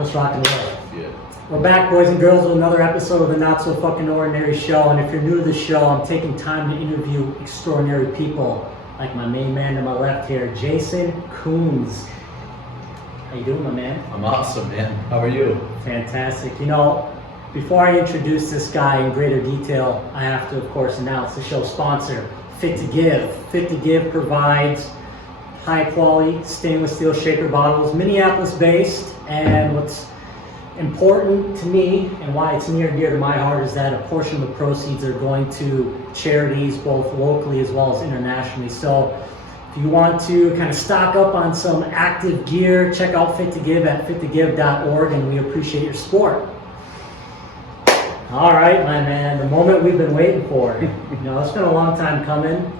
let's rock and roll. Yeah. We're back, boys and girls, with another episode of the Not So Fucking Ordinary Show. And if you're new to the show, I'm taking time to interview extraordinary people, like my main man to my left here, Jason Kunz. How you doing, my man? I'm awesome, man. How are you? Fantastic. You know, before I introduce this guy in greater detail, I have to, of course, announce the show sponsor, Fit to Give. Fit to Give provides high quality stainless steel shaker bottles, Minneapolis based, and what's important to me and why it's near and dear to my heart is that a portion of the proceeds are going to charities both locally as well as internationally. So if you want to kind of stock up on some active gear, check out Fit to Give at fittogive.org, and we appreciate your support. All right, my man, the moment we've been waiting for. You know, it's been a long time coming.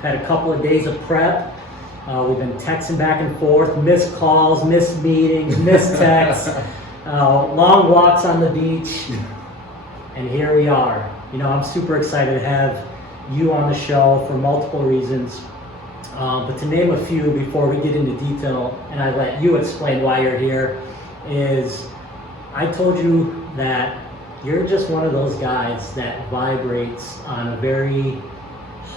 Had a couple of days of prep. We've been texting back and forth, missed calls, missed meetings, missed texts, long walks on the beach, and here we are. You know, I'm super excited to have you on the show for multiple reasons, but to name a few before we get into detail, and I let you explain why you're here, is I told you that you're just one of those guys that vibrates on a very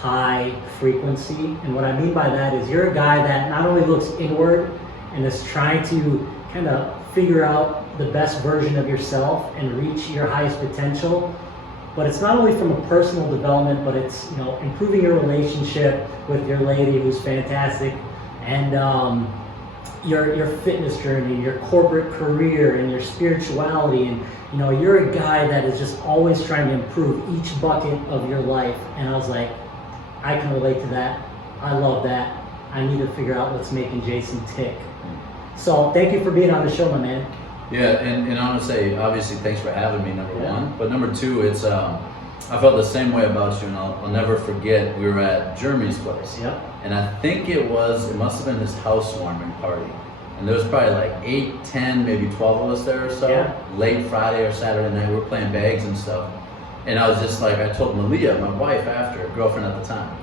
high frequency. And what I mean by that is you're a guy that not only looks inward and is trying to kind of figure out the best version of yourself and reach your highest potential, but it's not only from a personal development, but it's, you know, improving your relationship with your lady, who's fantastic, and your fitness journey, your corporate career, and your spirituality. And you know, you're a guy that is just always trying to improve each bucket of your life. And I was like, I can relate to that. I love that. I need to figure out what's making Jason tick. So thank you for being on the show, my man. Yeah, and I want to say, obviously, thanks for having me, number one. But number two, it's I felt the same way about you, and I'll never forget, we were at Jeremy's place. Yep. And I think it must have been his housewarming party. And there was probably like 8, 10, maybe 12 of us there or so. Yeah. Late Friday or Saturday night, we were playing bags and stuff. And I was just like, I told Malia, my wife after, girlfriend at the time,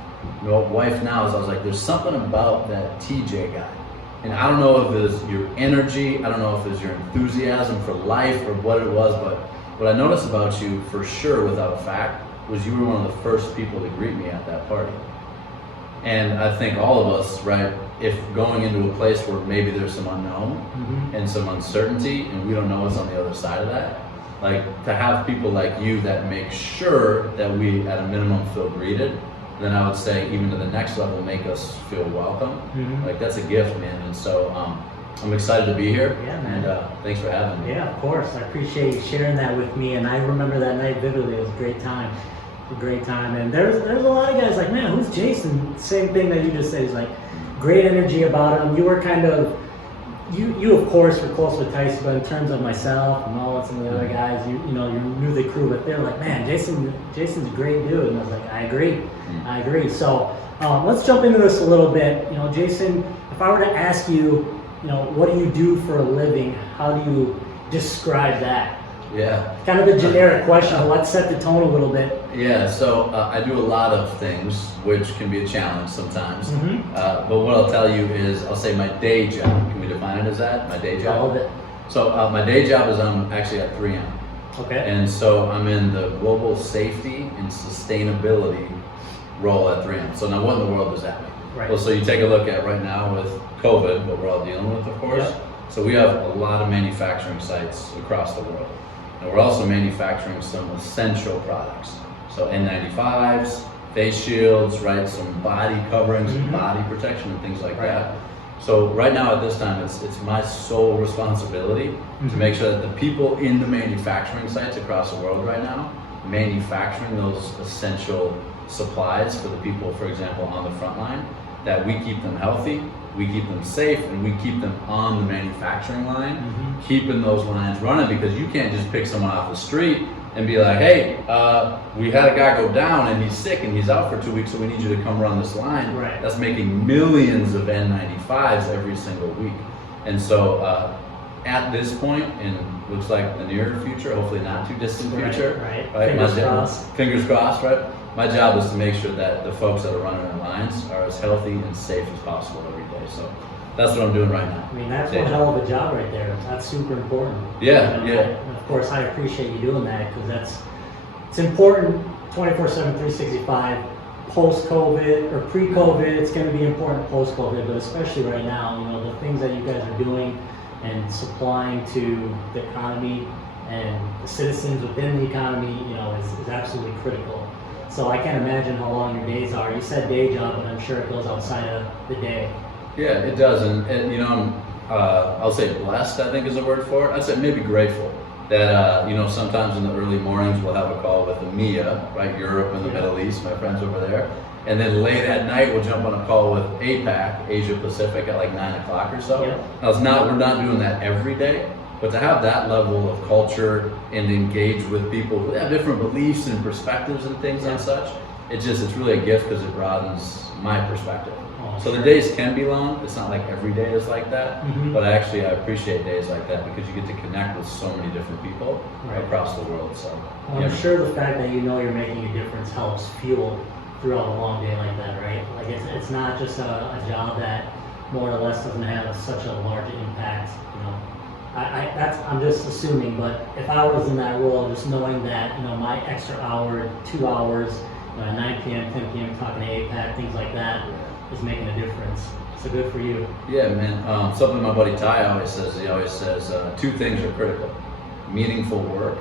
wife now, I was like, there's something about that TJ guy. And I don't know if it's your energy, I don't know if it's your enthusiasm for life or what it was, but what I noticed about you for sure, without a fact, was you were one of the first people to greet me at that party. And I think all of us, right, if going into a place where maybe there's some unknown and some uncertainty and we don't know what's on the other side of that, like to have people like you that make sure that we at a minimum feel greeted, then I would say even to the next level, make us feel welcome. Like that's a gift, man. And so I'm excited to be here. Yeah, man. And thanks for having me. Yeah, of course. I appreciate you sharing that with me. And I remember that night vividly. It was a great time. A great time. And there's a lot of guys like, man, who's Jason? Same thing that you just said. He's like, great energy about him. You were kind of, you of course were close with Tyson, but in terms of myself and all some of the other guys, you know, you knew the crew, but they're like, man, Jason's a great dude. And I was like, I agree. So let's jump into this a little bit. You know, Jason, if I were to ask you, you know, what do you do for a living? How do you describe that? Yeah. Kind of a generic question, but let's set the tone a little bit. Yeah, so I do a lot of things, which can be a challenge sometimes. But what I'll tell you is, I'll say my day job. Can we define it as that? My day job? I love it. So my day job is I'm actually at 3M. Okay. And so I'm in the global safety and sustainability role at 3M. So now what in the world does that mean? Right. Well, so you take a look at right now with COVID, what we're all dealing with, of course. Yep. So we have a lot of manufacturing sites across the world. And we're also manufacturing some essential products. So N95s, face shields, right? Some body coverings, body protection, and things like that. So right now at this time, it's my sole responsibility to make sure that the people in the manufacturing sites across the world right now, manufacturing those essential supplies for the people, for example, on the front line, that we keep them healthy, we keep them safe, and we keep them on the manufacturing line, keeping those lines running, because you can't just pick someone off the street and be like, hey, we had a guy go down and he's sick and he's out for 2 weeks, so we need you to come run this line. Right. That's making millions of N95s every single week. And so at this point, in looks like the near future, hopefully not too distant future, right? Fingers crossed, right? My job is to make sure that the folks that are running our lines are as healthy and safe as possible every day. So That's what I'm doing right now. I mean, that's Day one job. hell of a job right there. That's super important. Yeah, And yeah. and of course, I appreciate you doing that because it's important 24/7, 365. Post-COVID or pre-COVID, it's going to be important post-COVID, but especially right now, the things that you guys are doing and supplying to the economy and the citizens within the economy, is absolutely critical. So I can't imagine how long your days are. You said day job, but I'm sure it goes outside of the day. Yeah, it does, and I'll say blessed, I think is a word for it. I'd say maybe grateful that, sometimes in the early mornings we'll have a call with EMEA, right, Europe and the Middle East, my friends over there. And then late at night we'll jump on a call with APAC, Asia Pacific, at like 9 o'clock or so. Yeah. Now we're not doing that every day, but to have that level of culture and engage with people who have different beliefs and perspectives and things and such, it's really a gift because it broadens my perspective. So the days can be long. It's not like every day is like that, but I appreciate days like that because you get to connect with so many different people across the world. So I'm sure the fact that you're making a difference helps fuel throughout a long day like that, right? Like it's not just a job that more or less doesn't have such a large impact. I'm just assuming, but if I was in that role, just knowing that my extra hour, 2 hours, 9 p.m., 10 p.m. talking to APAC, things like that, is making a difference. So good for you. Yeah, man. Something my buddy Ty always says. He always says two things are critical: meaningful work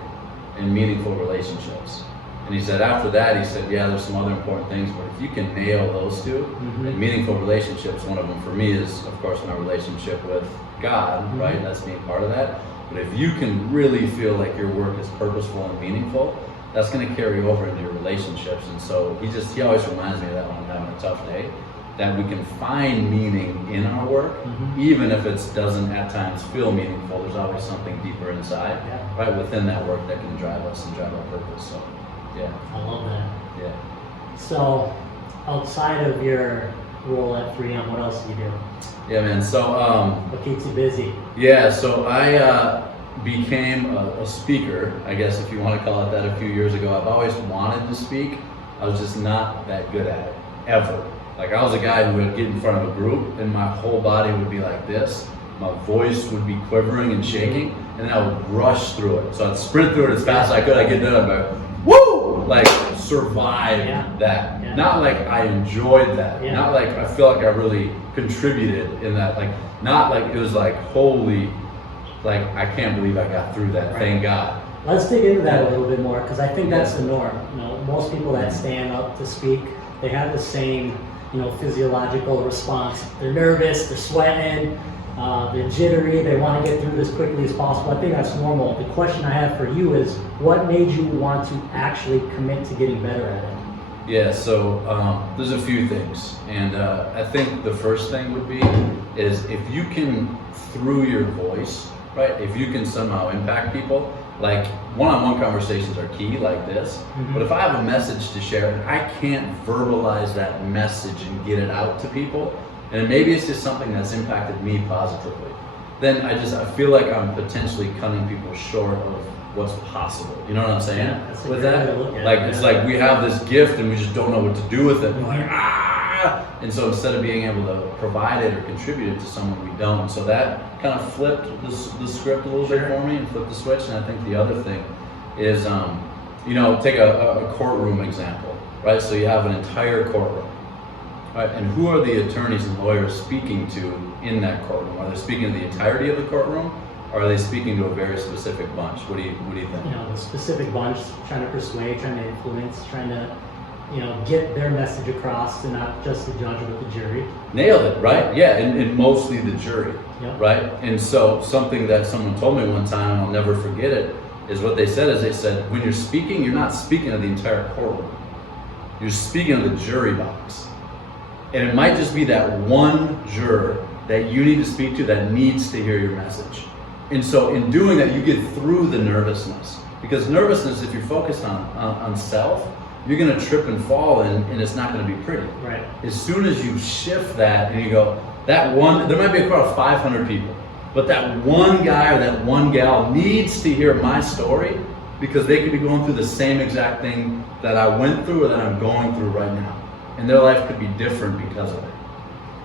and meaningful relationships. And he said after that, he said, yeah, there's some other important things, but if you can nail those two, and meaningful relationships, one of them for me is, of course, my relationship with God, right? That's being part of that. But if you can really feel like your work is purposeful and meaningful, that's going to carry over into your relationships. And so he always reminds me of that when I'm having a tough day, that we can find meaning in our work, even if it doesn't at times feel meaningful. There's always something deeper inside, right, within that work that can drive us and drive our purpose. So, yeah. I love that. Yeah. So, outside of your role at 3M, what else do you do? Yeah, man. So, what keeps you busy? Yeah, so I became a speaker, I guess if you want to call it that, a few years ago. I've always wanted to speak. I was just not that good at it, ever. Like I was a guy who would get in front of a group and my whole body would be like this. My voice would be quivering and shaking, and then I would rush through it. So I'd sprint through it as fast as I could. I'd get done, I'd be like, woo! Like survive that. Yeah. Not like I enjoyed that. Yeah. Not like I feel like I really contributed in that. Like not like it was like holy, like I can't believe I got through that. Thank God. Let's dig into that a little bit more because I think that's the norm. Most people that stand up to speak, they have the same physiological response. They're nervous, they're sweating, they're jittery, they want to get through this quickly as possible. I think that's normal. The question I have for you is, what made you want to actually commit to getting better at it? Yeah, so there's a few things. And I think the first thing would be is if you can, through your voice, right, if you can somehow impact people, like one-on-one conversations are key like this, but if I have a message to share and I can't verbalize that message and get it out to people, and maybe it's just something that's impacted me positively, then I feel like I'm potentially cutting people short of what's possible. You know what I'm saying? Yeah, that's a with great that, way to look at like it. it's like we have this gift and we just don't know what to do with it. We're like, and so instead of being able to provide it or contribute it to someone, we don't. So that kind of flipped the script a little bit for me and flipped the switch. And I think the other thing is, take a courtroom example, right? So you have an entire courtroom, right? And who are the attorneys and lawyers speaking to in that courtroom? Are they speaking to the entirety of the courtroom, or are they speaking to a very specific bunch? What do you think? The specific bunch, trying to persuade, trying to influence, trying to get their message across to not just the judge but the jury. Nailed it, right? Yeah, and mostly the jury, right? And so something that someone told me one time, and I'll never forget it, is what they said when you're speaking, you're not speaking to the entire courtroom. You're speaking to the jury box. And it might just be that one juror that you need to speak to that needs to hear your message. And so in doing that, you get through the nervousness. Because nervousness, if you're focused on self, you're going to trip and fall and it's not going to be pretty. Right. As soon as you shift that and you go, there might be a crowd of 500 people, but that one guy or that one gal needs to hear my story because they could be going through the same exact thing that I went through or that I'm going through right now. And their life could be different because of it.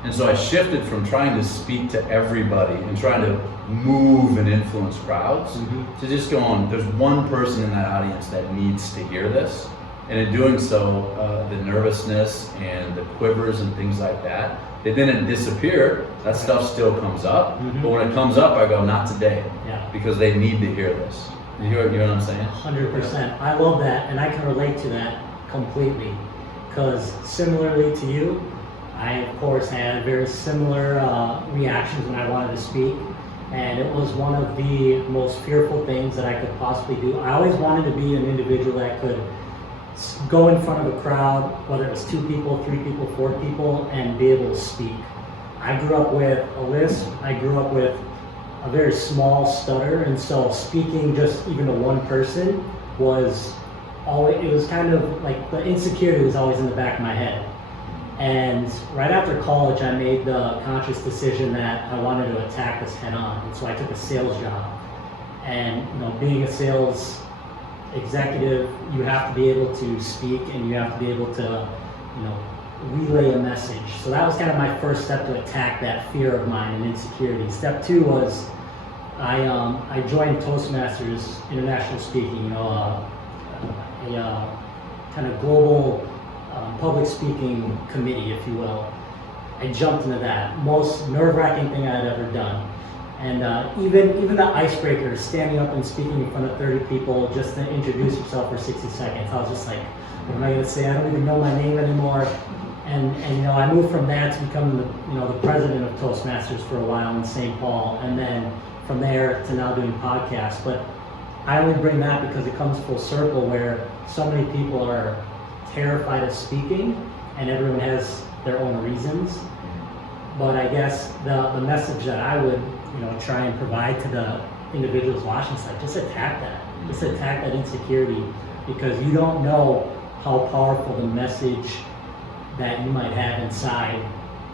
And so I shifted from trying to speak to everybody and trying to move and influence crowds to just going, there's one person in that audience that needs to hear this. And in doing so, the nervousness and the quivers and things like that, they didn't disappear. That stuff still comes up. But when it comes up, I go, not today. Because they need to hear this. You know what I'm saying? 100%. I love that, and I can relate to that completely. Because similarly to you, I of course had very similar reactions when I wanted to speak. And it was one of the most fearful things that I could possibly do. I always wanted to be an individual that could go in front of a crowd, whether it was 2 people, 3 people, 4 people, and be able to speak. I grew up with a lisp. I grew up with a very small stutter, and so speaking just even to one person was always, it was kind of like the insecurity was always in the back of my head. And right after college, I made the conscious decision that I wanted to attack this head on. And so I took a sales job. And being a sales executive, you have to be able to speak and you have to be able to, relay a message. So that was kind of my first step to attack that fear of mine and insecurity. Step 2 was I joined Toastmasters International Speaking, a kind of global public speaking committee, if you will. I jumped into that. Most nerve-wracking thing I had ever done. And even the icebreaker, standing up and speaking in front of 30 people just to introduce yourself for 60 seconds. I was just like, what am I going to say? I don't even know my name anymore. And I moved from that to become the president of Toastmasters for a while in St. Paul, and then from there to now doing podcasts. But I only bring that because it comes full circle where so many people are terrified of speaking, and everyone has their own reasons. But I guess the message that I would try and provide to the individuals watching is like, just attack that. Just attack that insecurity, because you don't know how powerful the message that you might have inside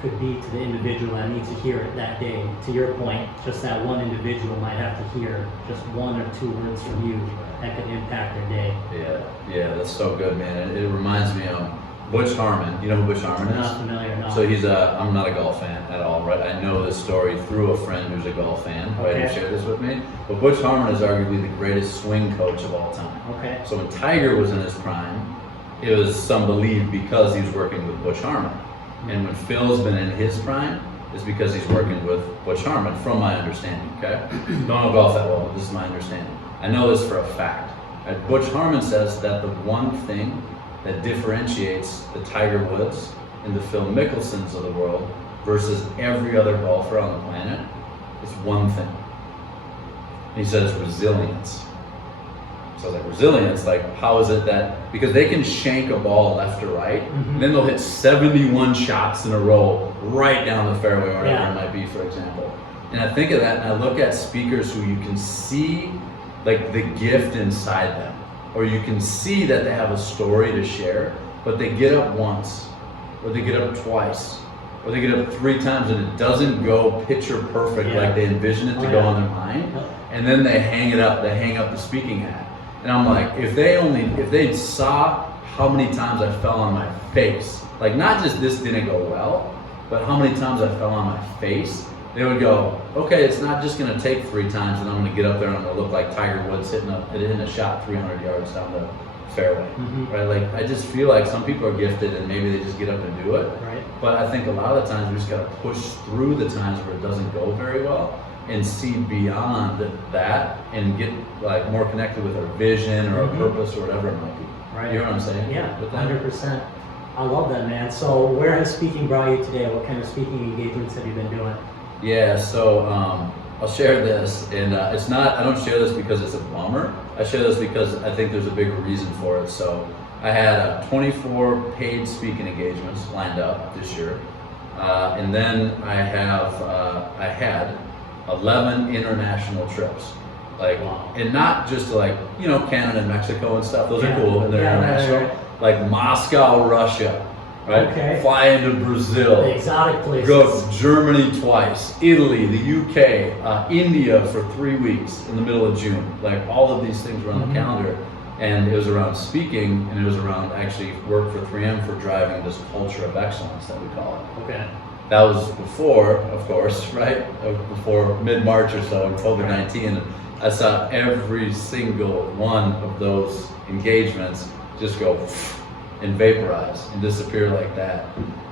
could be to the individual that needs to hear it that day. To your point, just that one individual might have to hear just 1 or 2 words from you that could impact their day. Yeah, that's so good, man. It reminds me of Butch Harmon. You know who Butch Harmon is? Not familiar, no. So I'm not a golf fan at all, right? I know this story through a friend who's a golf fan, right? Who shared this with me. But Butch Harmon is arguably the greatest swing coach of all time. Okay. So when Tiger was in his prime, it was some believe because he was working with Butch Harmon. And when Phil's been in his prime, it's because he's working with Butch Harmon, from my understanding, okay? Don't know golf that well, but this is my understanding. I know this for a fact. Right? Butch Harmon says that the one thing that differentiates the Tiger Woods and the Phil Mickelsons of the world versus every other golfer on the planet is one thing. He says resilience. So I was like, resilience, like how is it that, because they can shank a ball left or right, and then they'll hit 71 shots in a row right down the fairway or whatever it might be, for example. And I think of that and I look at speakers who you can see like the gift inside them, or you can see that they have a story to share, but they get up once, or they get up twice, or they get up 3 times and it doesn't go picture perfect like they envision it to go on their mind, and then they hang up the speaking hat. And I'm like, if they saw how many times I fell on my face, like not just this didn't go well, but how many times I fell on my face, they would go, okay, it's not just gonna take 3 times and I'm gonna get up there and I'm gonna look like Tiger Woods hitting a shot 300 yards down the fairway, right? Like I just feel like some people are gifted and maybe they just get up and do it, right? But I think a lot of the times we just gotta push through the times where it doesn't go very well and see beyond that and get like more connected with our vision or our purpose or whatever it might be. Right. You know what I'm saying? Yeah, 100%. I love that, man. So where has speaking brought you today? What kind of speaking engagements have you been doing? Yeah, so I'll share this, and it's not, I don't share this because it's a bummer. I share this because I think there's a bigger reason for it. So I had 24 paid speaking engagements lined up this year. And then I had 11 international trips. Like, and not just like, Canada and Mexico and stuff. Those are cool and they're international. Right. Like Moscow, Russia, right? Okay. Fly into Brazil. The exotic places. Go to Germany twice, Italy, the UK, India for 3 weeks in the middle of June. Like all of these things were on the calendar. And it was around speaking, and it was around actually work for 3M for driving this culture of excellence that we call it. Okay. that was before, of course, right? Before mid-March or so in COVID-19. And I saw every single one of those engagements just go and vaporize and disappear like that.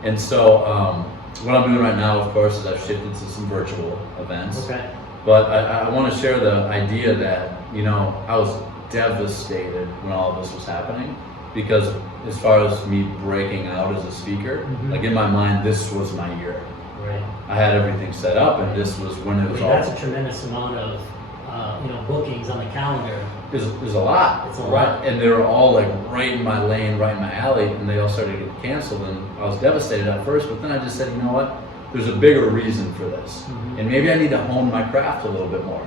And so what I'm doing right now, of course, is I've shifted to some virtual events. Okay. But I want to share the idea that, I was devastated when all of this was happening, because as far as me breaking out as a speaker, like in my mind, this was my year. Right. I had everything set up, and this was when it was all. That's a tremendous amount of bookings on the calendar. There's a lot. It's a right? lot. And they were all like right in my lane, right in my alley, and they all started to get canceled. And I was devastated at first, but then I just said, you know what? There's a bigger reason for this. And maybe I need to hone my craft a little bit more.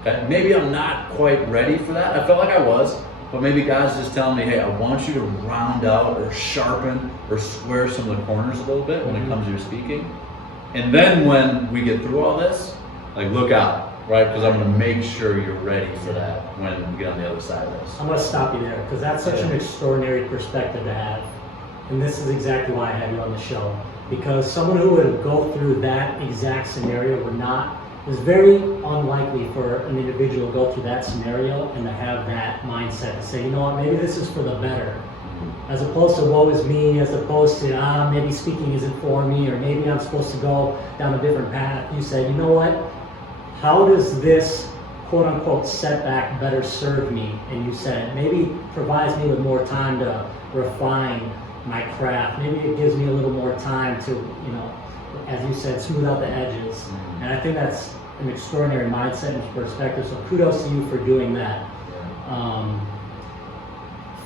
Okay? Maybe I'm not quite ready for that. I felt like I was, but maybe God's just telling me, hey, I want you to round out or sharpen or square some of the corners a little bit when it comes to your speaking. And then when we get through all this, like, look out. Right, because I'm going to make sure you're ready for that when we get on the other side of this. I'm going to stop you there, because that's such an extraordinary perspective to have. And this is exactly why I have you on the show. Because someone who would go through that exact scenario it's very unlikely for an individual to go through that scenario and to have that mindset to say, you know what, maybe this is for the better. As opposed to woe is me, as opposed to, maybe speaking isn't for me, or maybe I'm supposed to go down a different path. You said, you know what? How does this quote unquote setback better serve me? And you said, maybe provides me with more time to refine my craft. Maybe it gives me a little more time to, as you said, smooth out the edges. And I think that's an extraordinary mindset and perspective. So kudos to you for doing that.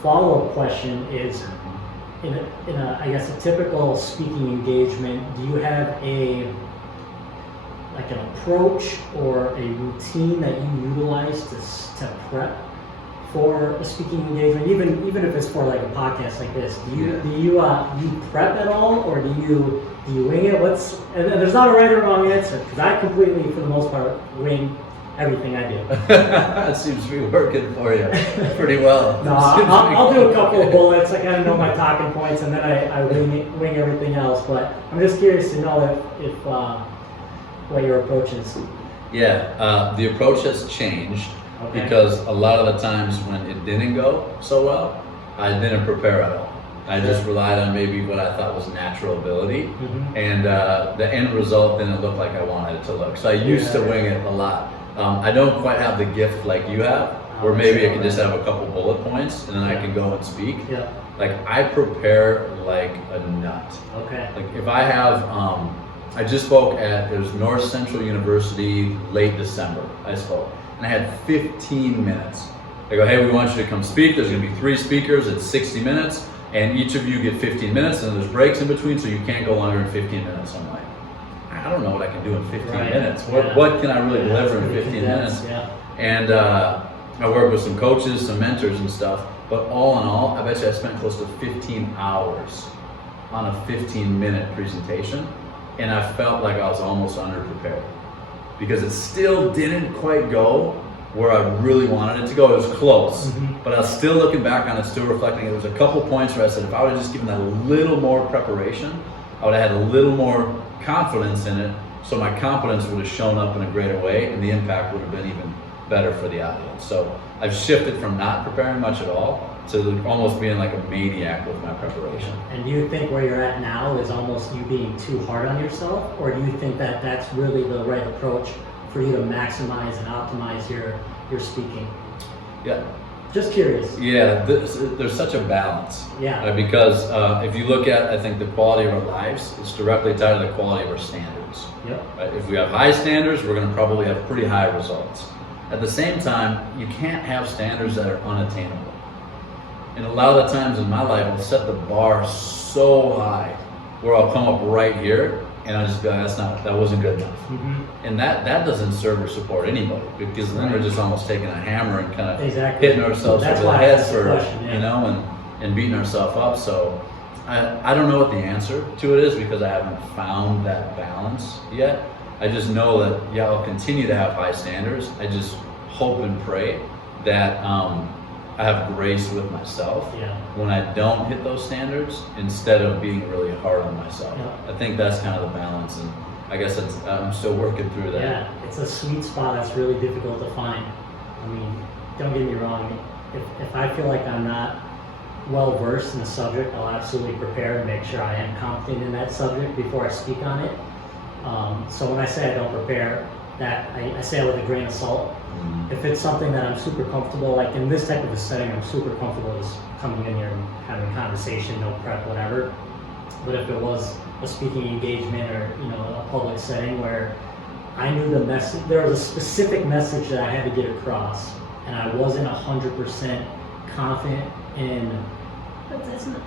Follow-up question is, in a I guess a typical speaking engagement, do you have an approach or a routine that you utilize to prep for a speaking engagement, even if it's for like a podcast like this? Do you prep at all, or do you wing it? And there's not a right or wrong answer, because I completely, for the most part, wing everything I do. That seems to be working for you pretty well. No, I'll do a couple of bullets. I kind of know my talking points, and then I wing everything else. But I'm just curious to know if what your approach is. Yeah, the approach has changed because a lot of the times when it didn't go so well, I didn't prepare at all. I just relied on maybe what I thought was natural ability, and the end result didn't look like I wanted it to look. So I used to wing it a lot. I don't quite have the gift like you have, where maybe I can just have a couple bullet points and then I can go and speak. Yeah. Like, I prepare like a nut. Okay. Like, if I have, I just spoke it was North Central University late December, I spoke, and I had 15 minutes. They go, hey, we want you to come speak. There's gonna be 3 speakers, it's 60 minutes, and each of you get 15 minutes, and there's breaks in between, so you can't go longer than 15 minutes. I'm like, I don't know what I can do in 15 minutes. What can I really deliver in 15 minutes? Yeah. And I work with some coaches, some mentors and stuff, but all in all, I bet you I spent close to 15 hours on a 15-minute presentation, and I felt like I was almost underprepared because it still didn't quite go where I really wanted it to go. It was close, but I was still looking back on it, still reflecting. There was a couple points where I said, if I would have just given that a little more preparation, I would have had a little more confidence in it, so my confidence would have shown up in a greater way, and the impact would have been even better for the audience. So I've shifted from not preparing much at all to almost being like a maniac with my preparation. And do you think where you're at now is almost you being too hard on yourself, or do you think that that's really the right approach for you to maximize and optimize your speaking? Yeah. Just curious. Yeah, there's such a balance. Yeah. Because if you look at, I think, the quality of our lives, it's directly tied to the quality of our standards. Yep. Right? If we have high standards, we're going to probably have pretty high results. At the same time, you can't have standards that are unattainable. And a lot of the times in my life, I'll set the bar so high where I'll come up right here and I'll just be like, that wasn't good enough. And that doesn't serve or support anybody, because then we're just almost taking a hammer and kind of hitting ourselves over the head for, and beating ourselves up. So I don't know what the answer to it is, because I haven't found that balance yet. I just know that, I'll continue to have high standards. I just hope and pray that I have grace with myself Yeah. when I don't hit those standards, instead of being really hard on myself. Yeah. I think that's kind of the balance, and I guess I'm still working through that. Yeah, it's a sweet spot that's really difficult to find. I mean, don't get me wrong, if I feel like I'm not well versed in the subject, I'll absolutely prepare and make sure I am competent in that subject before I speak on it. So when I say I don't prepare, that I say it with a grain of salt. Mhm. If it's something that I'm super comfortable, like in this type of a setting, I'm super comfortable just coming in here and having a conversation, no prep, whatever. But if it was a speaking engagement or, you know, a public setting where I knew the message, there was a specific message that I had to get across, and I wasn't 100% confident in,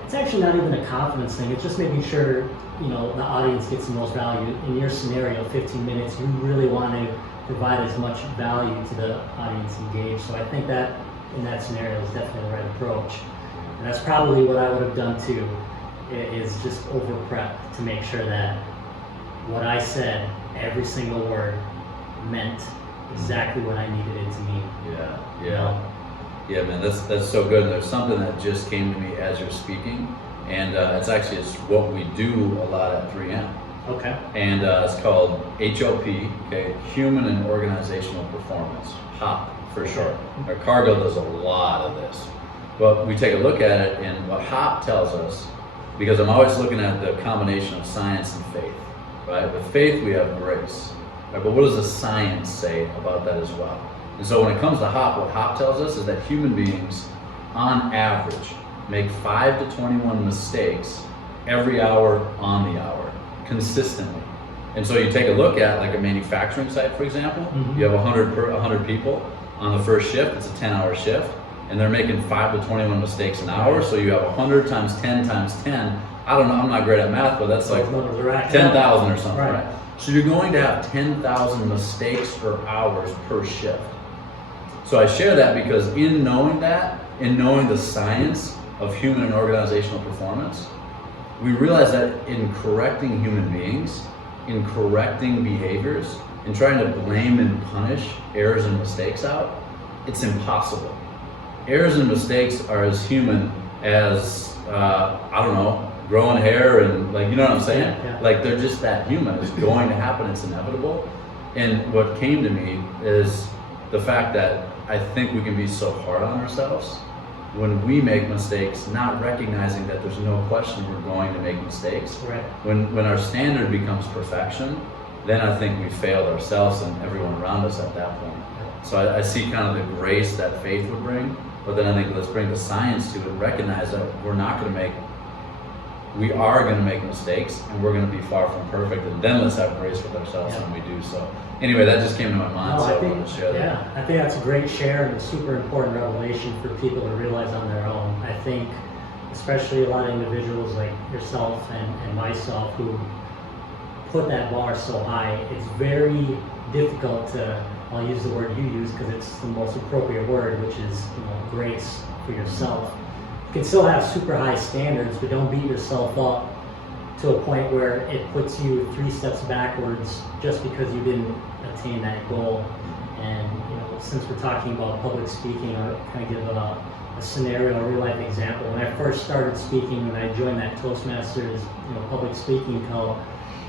it's actually not even a confidence thing, it's just making sure, you know, the audience gets the most value. In your scenario, 15 minutes, you really want to provide as much value to the audience engaged. So I think that in that scenario is definitely the right approach. And that's probably what I would have done too, is just over prep to make sure that what I said, every single word, meant exactly what I needed it to mean. Yeah, yeah, man. That's so good. And there's something that just came to me as you're speaking, and it's what we do a lot at 3M. Okay. And it's called HOP, okay, Human and Organizational Performance, HOP for short. Our Cargill does a lot of this. But we take a look at it, and what HOP tells us, because I'm always looking at the combination of science and faith, right? With faith, we have grace, right? But what does the science say about that as well? And so when it comes to HOP, what HOP tells us is that human beings, on average, make 5 to 21 mistakes every hour on the hour, consistently. And so you take a look at like a manufacturing site, for example, you have 100 people on the first shift, it's a 10-hour shift, and they're making 5 to 21 mistakes an hour, so you have 100 times 10 times 10. I don't know, I'm not great at math, but that's like 10,000 or something, right? So you're going to have 10,000 mistakes or hours per shift. So I share that because in knowing that, in knowing the science of human and organizational performance, we realize that in correcting human beings, in correcting behaviors, in trying to blame and punish errors and mistakes out, it's impossible. Errors and mistakes are as human as, I don't know, growing hair and like, you know what I'm saying? Yeah. Like they're just that human. It's going to happen, it's inevitable. And what came to me is the fact that I think we can be so hard on ourselves when we make mistakes, not recognizing that there's no question we're going to make mistakes. Right. When our standard becomes perfection, then I think we failed ourselves and everyone around us at that point. So I see kind of the grace that faith would bring, but then I think let's bring the science to it, recognize that we are going to make mistakes and we're going to be far from perfect, and then let's have grace with ourselves when we do so. Anyway, that just came to my mind, so I wanted to share that. Yeah, I think that's a great share and a super important revelation for people to realize on their own. I think especially a lot of individuals like yourself and myself who put that bar so high, it's very difficult to, I'll use the word you use because it's the most appropriate word, which is, you know, grace for yourself. You can still have super high standards, but don't beat yourself up to a point where it puts you 3 steps backwards just because you didn't attain that goal. And you know, since we're talking about public speaking, I'll kind of give a scenario, a real life example. When I first started speaking, when I joined that Toastmasters, you know, public speaking club,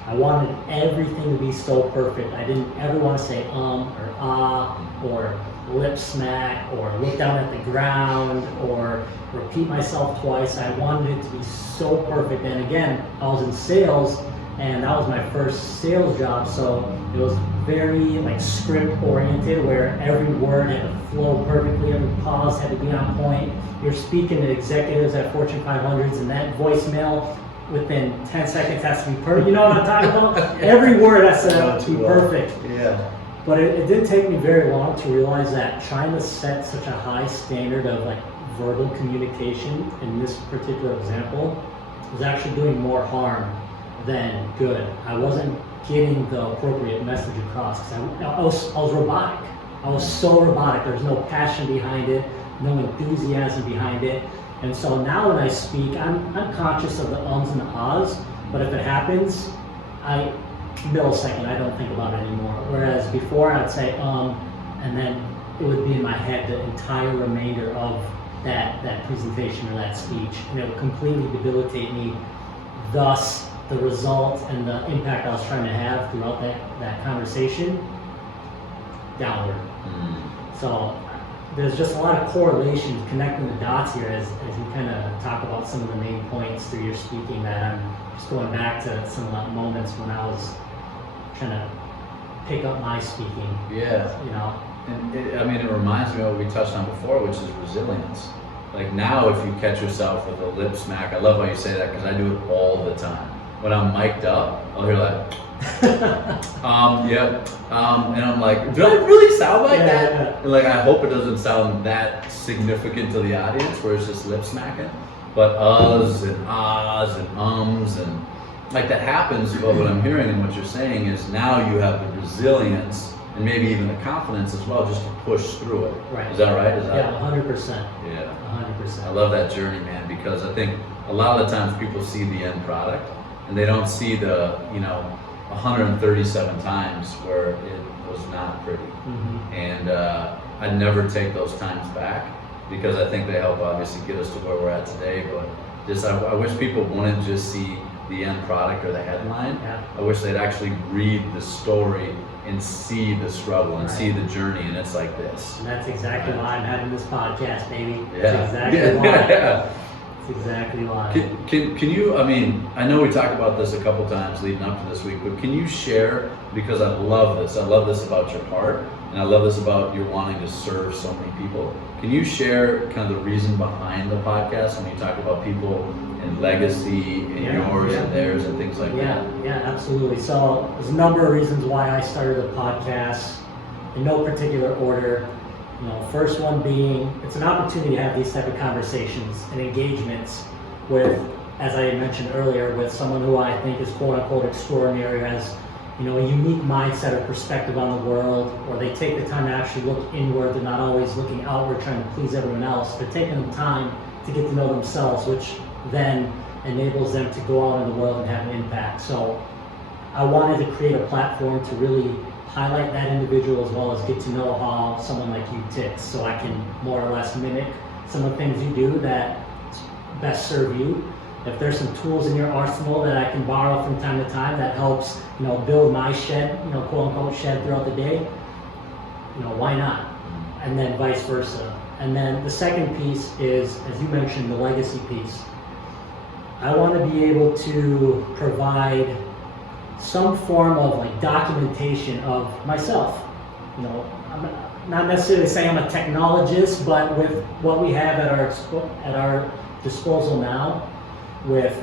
I wanted everything to be so perfect. I didn't ever want to say or ah or lip smack or look down at the ground or repeat myself twice. I wanted it to be so perfect. And again, I was in sales and that was my first sales job, so it was very like script oriented where every word had to flow perfectly, every pause had to be on point. You're speaking to executives at Fortune 500s and that voicemail within 10 seconds has to be perfect. You know what I'm talking about? Every word has to be perfect. Yeah. But it didn't take me very long to realize that trying to set such a high standard of like verbal communication in this particular example was actually doing more harm than good. I wasn't getting the appropriate message across because I was robotic. I was so robotic. There's no passion behind it, no enthusiasm behind it. And so now when I speak, I'm conscious of the ums and the ahs, but if it happens, millisecond, I don't think about it anymore. Whereas before I'd say and then it would be in my head the entire remainder of that presentation or that speech, and it would completely debilitate me. Thus, the result and the impact I was trying to have throughout that conversation, downward. So there's just a lot of correlations, connecting the dots here as you kind of talk about some of the main points through your speaking, that I'm just going back to some of the moments when I was trying to pick up my speaking. Yeah. You know? And it reminds me of what we touched on before, which is resilience. Like now, if you catch yourself with a lip smack, I love how you say that because I do it all the time. When I'm mic'd up, I'll hear like, and I'm like, do I really sound like that? Yeah. And like, I hope it doesn't sound that significant to the audience where it's just lip smacking, but uhs and ahs and ums and like that happens. But what I'm hearing and what you're saying is now you have the resilience and maybe even the confidence as well, just to push through it. Right. Is that right? Yeah, 100%. Yeah. 100%. I love that journey, man, because I think a lot of the times people see the end product and they don't see the, 137 times where it was not pretty. And I never take those times back because I think they help obviously get us to where we're at today. But just I wish people wouldn't just see the end product or the headline. Yeah. I wish they'd actually read the story and see the struggle and see the journey, and it's like this. And that's exactly why I'm having this podcast, baby. Yeah. That's exactly why. Yeah. That's exactly why. Can you, I know we talked about this a couple times leading up to this week, but can you share, because I love this about your heart, and I love this about you wanting to serve so many people. Can you share kind of the reason behind the podcast when you talk about people and legacy and yours and theirs and things like that? Yeah, absolutely. So there's a number of reasons why I started a podcast in no particular order. First one being, it's an opportunity to have these type of conversations and engagements with, as I mentioned earlier, with someone who I think is quote unquote extraordinary, who has a unique mindset or perspective on the world, or they take the time to actually look inward. They're not always looking outward trying to please everyone else. They're taking the time to get to know themselves, which then enables them to go out in the world and have an impact. So I wanted to create a platform to really highlight that individual as well as get to know how someone like you ticks, so I can more or less mimic some of the things you do that best serve you. If there's some tools in your arsenal that I can borrow from time to time that helps, build my shed, quote unquote shed throughout the day, why not? And then vice versa. And then the second piece is, as you mentioned, the legacy piece. I want to be able to provide some form of documentation of myself. I'm not necessarily saying I'm a technologist, but with what we have at our disposal now, with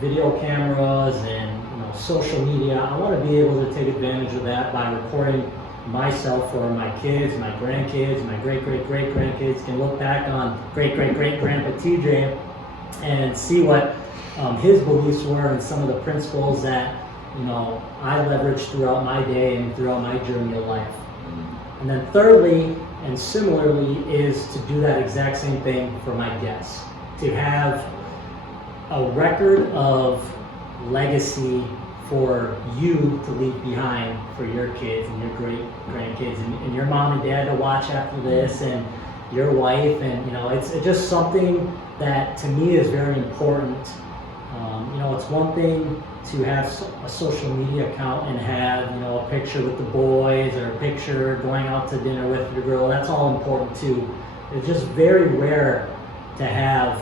video cameras and social media, I want to be able to take advantage of that by recording myself or my kids, my grandkids, my great-great-great-grandkids can look back on great-great-great-grandpa TJ and see what his beliefs were and some of the principles that I leverage throughout my day and throughout my journey of life. And then thirdly, and similarly, is to do that exact same thing for my guests. To have a record of legacy for you to leave behind for your kids and your great-grandkids and your mom and dad to watch after this, and your wife, and it's just something that to me is very important. It's one thing to have a social media account and have a picture with the boys or a picture going out to dinner with your girl. That's all important too. It's just very rare to have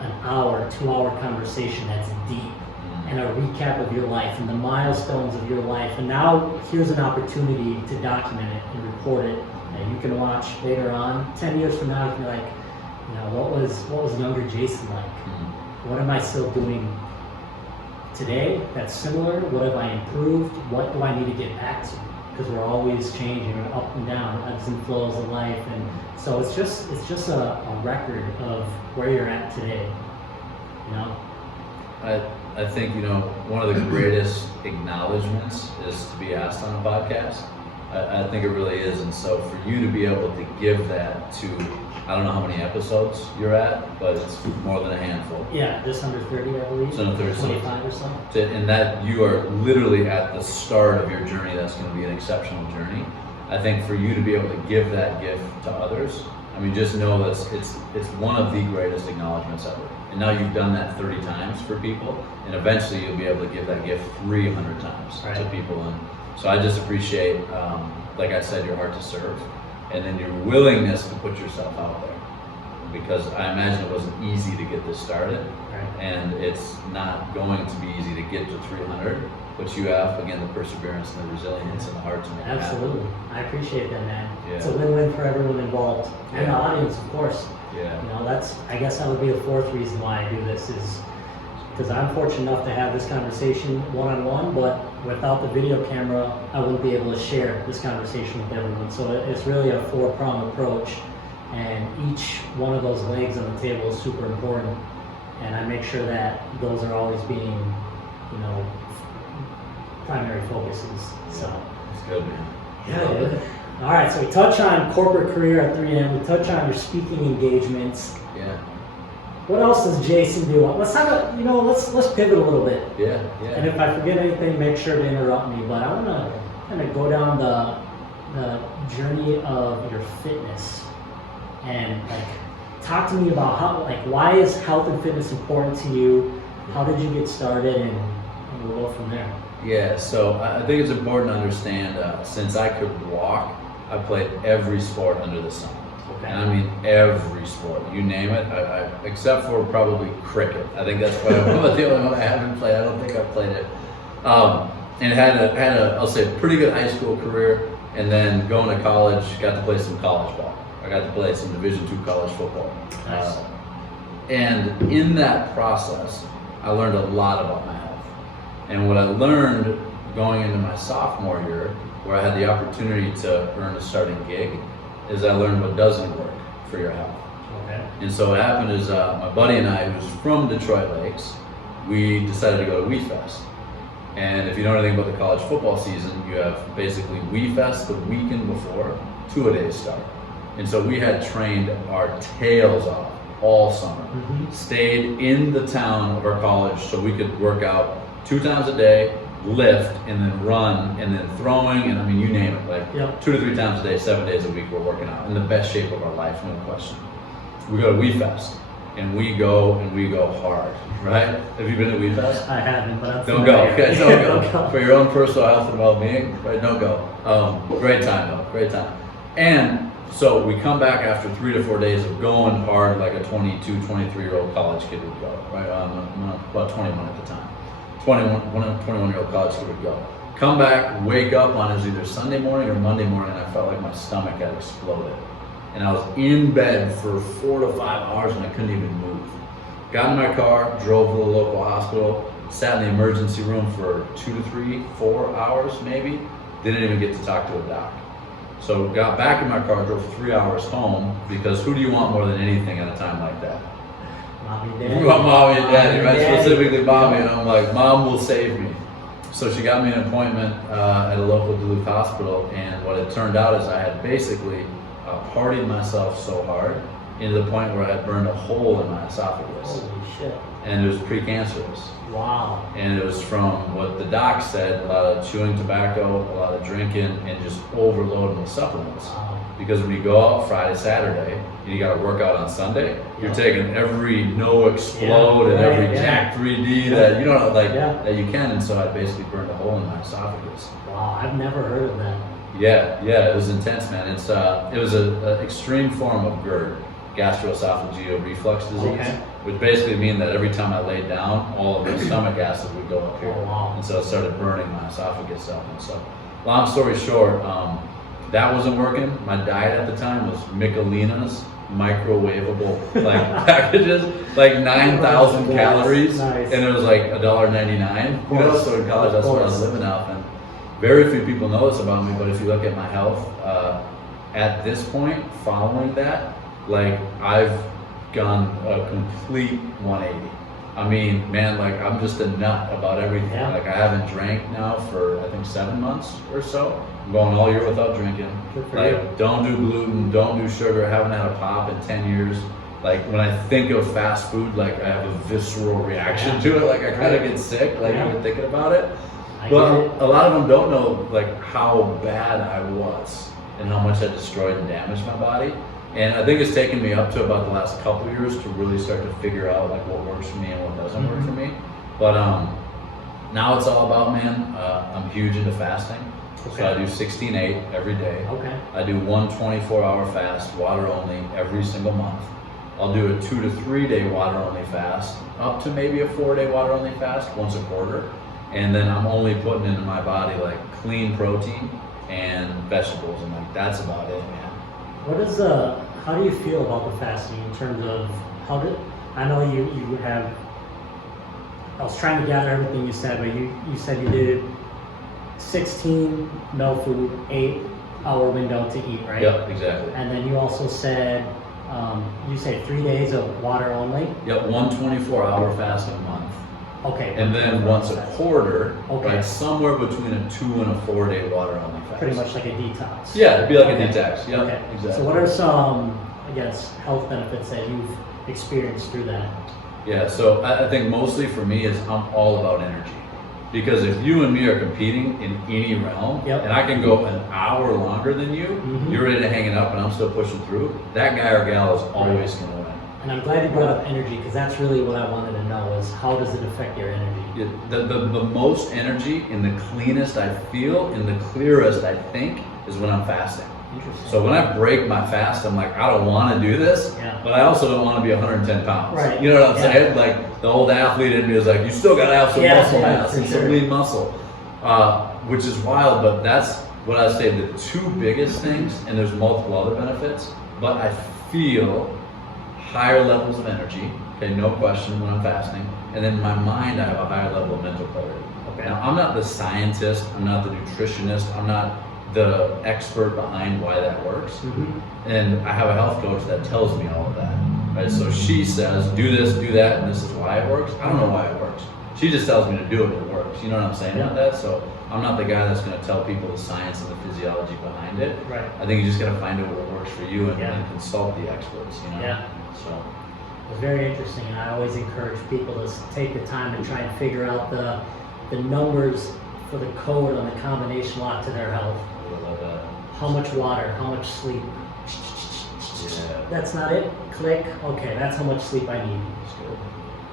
an hour, 2-hour conversation that's deep and a recap of your life and the milestones of your life. And now here's an opportunity to document it and record it. And you can watch later on, 10 years from now, you can be like, what was younger Jason like? What am I still doing today that's similar? What have I improved? What do I need to get back to? Because we're always changing, we're up and down, ebbs and flows of life, and so it's just a record of where you're at today. I think one of the greatest acknowledgments is to be asked on a podcast. I think it really is, and so for you to be able to give that to, I don't know how many episodes you're at, but it's more than a handful. Yeah, just under 30, I believe. Just under 30. 25 or so. And that you are literally at the start of your journey. That's going to be an exceptional journey. I think for you to be able to give that gift to others, I mean, just know that it's one of the greatest acknowledgments ever. And now you've done that 30 times for people, and eventually you'll be able to give that gift 300 times to people. And so I just appreciate, like I said, your heart to serve, and then your willingness to put yourself out there. Because I imagine it wasn't easy to get this started, and it's not going to be easy to get to 300. But you have, again, the perseverance and the resilience and the heart to make it happen. Absolutely. I appreciate that, man. Yeah. It's a win-win for everyone involved. And the audience, of course. Yeah. You know, I guess that would be the fourth reason why I do this, is because I'm fortunate enough to have this conversation one-on-one, but without the video camera, I wouldn't be able to share this conversation with everyone. So it's really a four-pronged approach, and each one of those legs on the table is super important. And I make sure that those are always being, you know, primary focuses. So It's good, man. yeah, dude. All right, so we touch on corporate career at 3M. We touch on your speaking engagements. Yeah. What else does Jason do? Let's talk about, you know, let's pivot a little bit. Yeah. And if I forget anything, make sure to interrupt me. But I want to kind of go down the journey of your fitness, and like talk to me about how, like, why is health and fitness important to you? How did you get started, and we'll go from there. Yeah, so I think it's important to understand, since I could walk, I played every sport under the sun. Okay. And I mean every sport, you name it, I except for probably cricket. I think that's probably the only one I haven't played. I don't think I've played it. And had a, I'll say, pretty good high school career, and then going to college, got to play some college ball. I got to play some Division II college football. Nice. And in that process, I learned a lot about my health. And what I learned going into my sophomore year, where I had the opportunity to earn a starting gig, is I learned what doesn't work for your health. Okay. And so what happened is my buddy and I, who's from Detroit Lakes, we decided to go to WeFest. And if you know anything about the college football season, you have basically WeFest the weekend before, two-a-days start. And so we had trained our tails off all summer. Stayed in the town of our college so we could work out 2 times a day, lift, and then run, and then throwing, and I mean, you name it, like 2 to 3 times a day, 7 days a week, we're working out in the best shape of our life, no question. We go to WeFest, and we go hard, right? Have you been to WeFest? I haven't, but I'm Don't go, okay, don't go. Don't go. For your own personal health and well-being, right, don't go. Great time though, great time. And so we come back after 3 to 4 days of going hard like a 22, 23-year-old college kid would go, right? About 21 at the time. 21-year-old college kid would go. Come back, wake up on, it was either Sunday morning or Monday morning, and I felt like my stomach had exploded. And I was in bed for 4 to 5 hours and I couldn't even move. Got in my car, drove to the local hospital, sat in the emergency room for 2 to 3, 4 hours maybe. Didn't even get to talk to a doc. So got back in my car, drove 3 hours home, because who do you want more than anything at a time like that? Mommy, daddy. You want mommy and daddy, right? Daddy. Specifically mommy, and I'm like, mom will save me. So she got me an appointment at a local Duluth hospital, and what it turned out is I had basically partied myself so hard into the point where I had burned a hole in my esophagus. Holy shit. And it was precancerous. Wow. And it was from what the doc said, a lot of chewing tobacco, a lot of drinking, and just overloading with supplements. Wow. Because when you go out Friday, Saturday, and you got to work out on Sunday, you're taking every no explode and every Jack 3D that you know, like that you can. And so I basically burned a hole in my esophagus. Wow, I've never heard of that. Yeah, it was intense, man. It was an extreme form of GERD, gastroesophageal reflux disease, which basically means that every time I laid down, all of the stomach acid would go up here. Oh, wow. And so it started burning my esophagus up. And so, long story short, that wasn't working. My diet at the time was Michelina's microwavable like packages, like 9,000 calories, Nice. and it was like $1.99. You know, so in college that's what I was living off. And very few people know this about me, but if you look at my health, at this point, following that, like I've gone a complete 180. I mean, man, like I'm just a nut about everything. Yeah. Like I haven't drank now for I think 7 months or so. I'm going all year without drinking. Like don't do gluten, don't do sugar. I haven't had a pop in 10 years. Like when I think of fast food, like I have a visceral reaction to it. Like I kind of get sick, like even thinking about it. But a lot of them don't know like how bad I was and how much I destroyed and damaged my body. And I think it's taken me up to about the last couple of years to really start to figure out like what works for me and what doesn't work for me. But now it's all about, man, I'm huge into fasting. Okay. So I do 16/8 every day. Okay. I do one 24-hour fast, water only, every single month. I'll do a 2 to 3 day water only fast, up to maybe a 4-day water only fast once a quarter. And then I'm only putting into my body like clean protein and vegetables, and like that's about it, man. How do you feel about the fasting in terms of I know you have, I was trying to gather everything you said, but you said you did 16 no food, 8-hour window to eat, right? Yep, exactly. And then you also said, you say 3 days of water only? Yep, one 24-hour fast a month. Okay. And then once a quarter, okay, like somewhere between a 2 and a 4-day water only fast. Pretty much like a detox. Yeah, it'd be like okay. a detox. Yeah, okay. Exactly. So what are some, I guess, health benefits that you've experienced through that? Yeah, so I think mostly for me is I'm all about energy. Because if you and me are competing in any realm, yep, and I can go an hour longer than you, you're ready to hang it up and I'm still pushing through, that guy or gal is always going to win. And I'm glad you brought up energy, because that's really what I wanted to know is how does it affect your energy? The most energy and the cleanest I feel and the clearest I think is when I'm fasting. Interesting. So when I break my fast, I'm like, I don't want to do this, but I also don't want to be 110 pounds. Right. You know what I'm saying? Like the old athlete in me is like, you still got to have some muscle mass and some lean muscle, which is wild, but that's what I say the two biggest things, and there's multiple other benefits, but I feel higher levels of energy, okay, no question when I'm fasting, and then in my mind I have a higher level of mental clarity. Okay. Now I'm not the scientist, I'm not the nutritionist, I'm not the expert behind why that works, and I have a health coach that tells me all of that, right? So she says, do this, do that, and this is why it works. I don't know why it works. She just tells me to do it, and it works. You know what I'm saying about that? So I'm not the guy that's going to tell people the science and the physiology behind it. Right. I think you just got to find out what works for you and consult the experts, you know? Yeah. So it was very interesting, and I always encourage people to take the time and try and figure out the numbers for the code on the combination lock to their health. I love that. How much water, how much sleep. Yeah. That's not it. Click. Okay, that's how much sleep I need. That's good.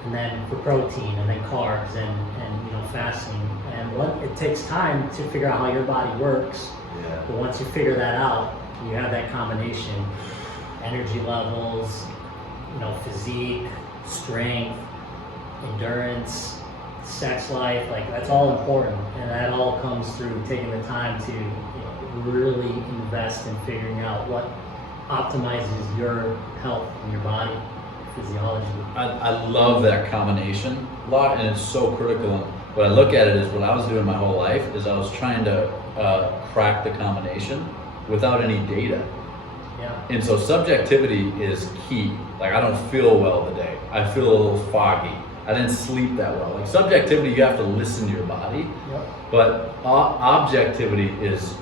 And then for protein, and then carbs, and you know, fasting. And it takes time to figure out how your body works. Yeah. But once you figure that out, you have that combination, energy levels, you know, physique, strength, endurance, sex life, like that's all important, and that all comes through taking the time to, you know, really invest in figuring out what optimizes your health and your body physiology. I love that combination a lot, and it's so critical. And what I look at it is what I was doing my whole life is I was trying to crack the combination without any data. Yeah. And so subjectivity is key. Like I don't feel well today. I feel a little foggy. I didn't sleep that well. Like subjectivity, you have to listen to your body. Yep. But objectivity is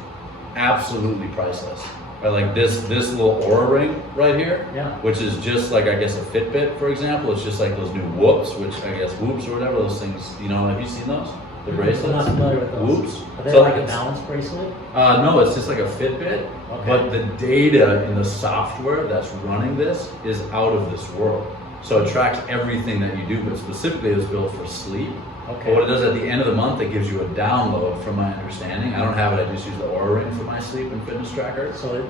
absolutely priceless. Right? Like this little Aura ring right here, which is just like, I guess, a Fitbit, for example. It's just like those new Whoops, which I guess Whoops or whatever, those things, you know, have you seen those? The bracelets? I'm not familiar with those. Whoops. Are they So like a balance bracelet? No, it's just like a Fitbit, Okay. but the data in the software that's running this is out of this world. So it tracks everything that you do, but specifically it was built for sleep. Okay. But what it does at the end of the month, it gives you a download from my understanding. I don't have it, I just use the Aura ring for my sleep and fitness tracker. So,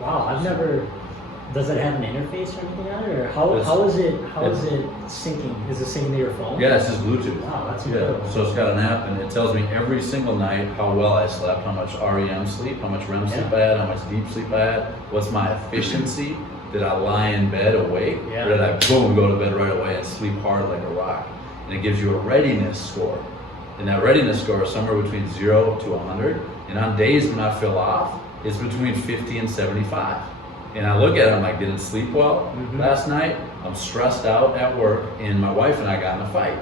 wow, I've never. Does it have an interface or anything on it, or how is it syncing? Is it syncing to your phone? Yeah, it's just Bluetooth. Wow, that's incredible. Yeah, so it's got an app, and it tells me every single night how well I slept, how much REM sleep, how much REM sleep I had, how much deep sleep I had, what's my efficiency. Did I lie in bed awake, or did I boom go to bed right away and sleep hard like a rock? And it gives you a readiness score, and that readiness score is somewhere between 0 to 100. And on days when I feel off, it's between 50 and 75. And I look at it, I'm like, didn't sleep well last night. I'm stressed out at work, and my wife and I got in a fight.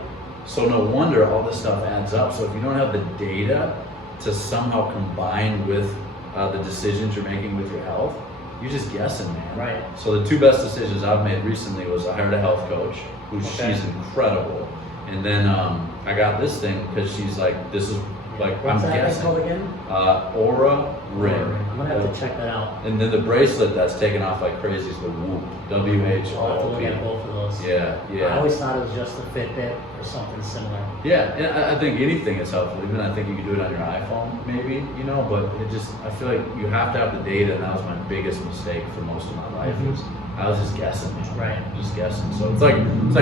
So no wonder all this stuff adds up. So if you don't have the data to somehow combine with the decisions you're making with your health, you're just guessing, man. Right. So the two best decisions I've made recently was I hired a health coach, she's incredible. And then I got this thing because she's like, this is like, What's I'm that thing guessing. called again? Aura Ring. I'm gonna have to check that out. And then the bracelet that's taken off like crazy is the Whoop. I'll have to look WHOOP. at both of those. Yeah, yeah. I always thought it was just a Fitbit or something similar. Yeah, and I think anything is helpful. Even I think you could do it on your iPhone, maybe, you know. But it just, I feel like you have to have the data, and that was my biggest mistake for most of my life. Mhm. Was I was just guessing, man. Right. Just guessing. So it's like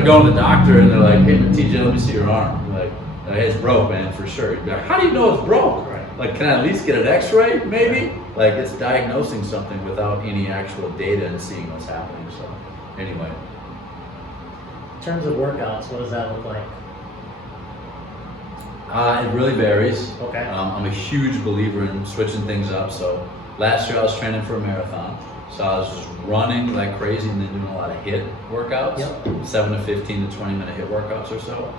going to the doctor, and they're like, "Hey, TJ, let me see your arm." You're like, "Hey, it's broke, man, for sure." You'd be like, "How do you know it's broke?" Right. Like, can I at least get an X-ray, maybe? Like, it's diagnosing something without any actual data and seeing what's happening. So, anyway. In terms of workouts, what does that look like? It really varies. Okay. I'm a huge believer in switching things up. So last year I was training for a marathon. So I was just running like crazy and then doing a lot of HIIT workouts. Yep. 7 to 15 to 20 minute HIIT workouts or so.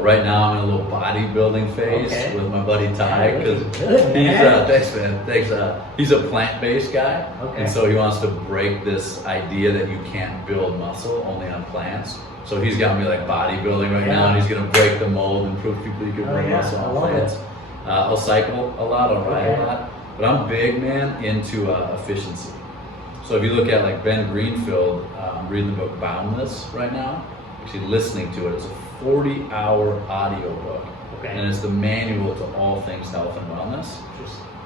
Right now I'm in a little bodybuilding phase with my buddy Ty, Yeah, because good, he's man. thanks man, thanks. He's a plant-based guy, Okay. and so he wants to break this idea that you can't build muscle only on plants. So he's got me like bodybuilding right now, and he's gonna break the mold and prove people you can build muscle I on love plants. it. I'll cycle a lot, I'll ride Okay. a lot, but I'm big, man, into efficiency. So if you look at like Ben Greenfield, I'm reading the book Boundless right now, actually listening to it. It's a 40-hour audio book, and it's the manual to all things health and wellness.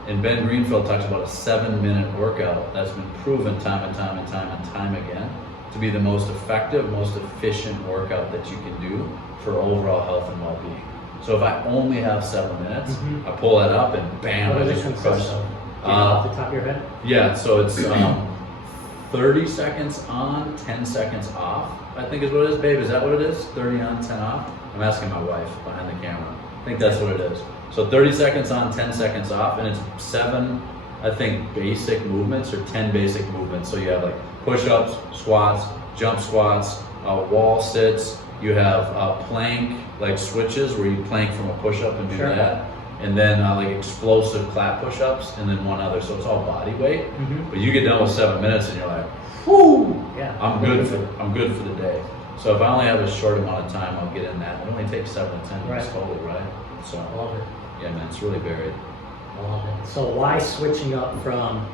And Ben Greenfield talks about a 7-minute workout that's been proven time and time again to be the most effective, most efficient workout that you can do for overall health and well-being. So if I only have 7 minutes, I pull that up and bam, What I does just it consist of? Do you know off the top of your head? Yeah, so it's 30 seconds on, 10 seconds off, I think is what it is. Babe, is that what it is? 30 on, 10 off? I'm asking my wife behind the camera. I think that's what it is. So 30 seconds on, 10 seconds off, and it's 7, I think, basic movements or 10 basic movements. So you have like push-ups, squats, jump squats, wall sits. You have plank, like switches where you plank from a push-up and do that. And then like explosive clap push-ups, and then one other. So it's all body weight. But you get done with 7 minutes and you're like, whoo, I'm good for the day. So if I only have a short amount of time, I'll get in that. It only takes 7 to 10 minutes total, right? So I love it. yeah, man, it's really varied. I love it. So why switching up from,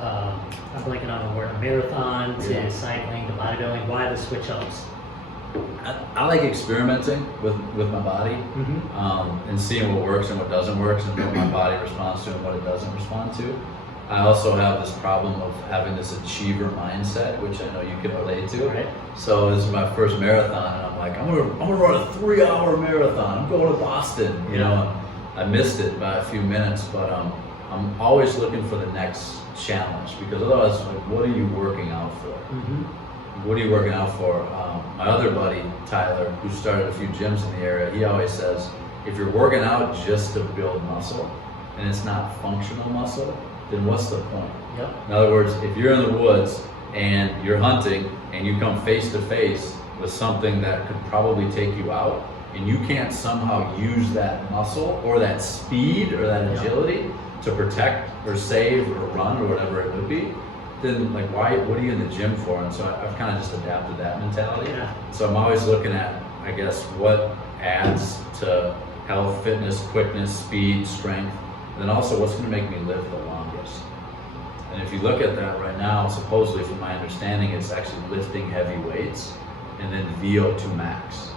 I'm blanking on the word, marathon to cycling to bodybuilding? Why the switch ups? I like experimenting with my body and seeing what works and what doesn't work and what my body responds to and what it doesn't respond to. I also have this problem of having this achiever mindset, which I know you can relate to. Right. So this is my first marathon, and I'm like, I'm gonna run a 3-hour marathon. I'm going to Boston, you know. I missed it by a few minutes, but I'm always looking for the next challenge, because otherwise, like, what are you working out for? What are you working out for? My other buddy, Tyler, who started a few gyms in the area, he always says, if you're working out just to build muscle and it's not functional muscle, then what's the point? In other words, if you're in the woods and you're hunting and you come face to face with something that could probably take you out, and you can't somehow use that muscle or that speed or that agility to protect or save or run or whatever it would be, then like what are you in the gym for? And so I've kind of just adapted that mentality. So I'm always looking at, I guess, what adds to health, fitness, quickness, speed, strength, and then also what's going to make me live the longest. And if you look at that right now, supposedly from my understanding, it's actually lifting heavy weights and then VO2 max.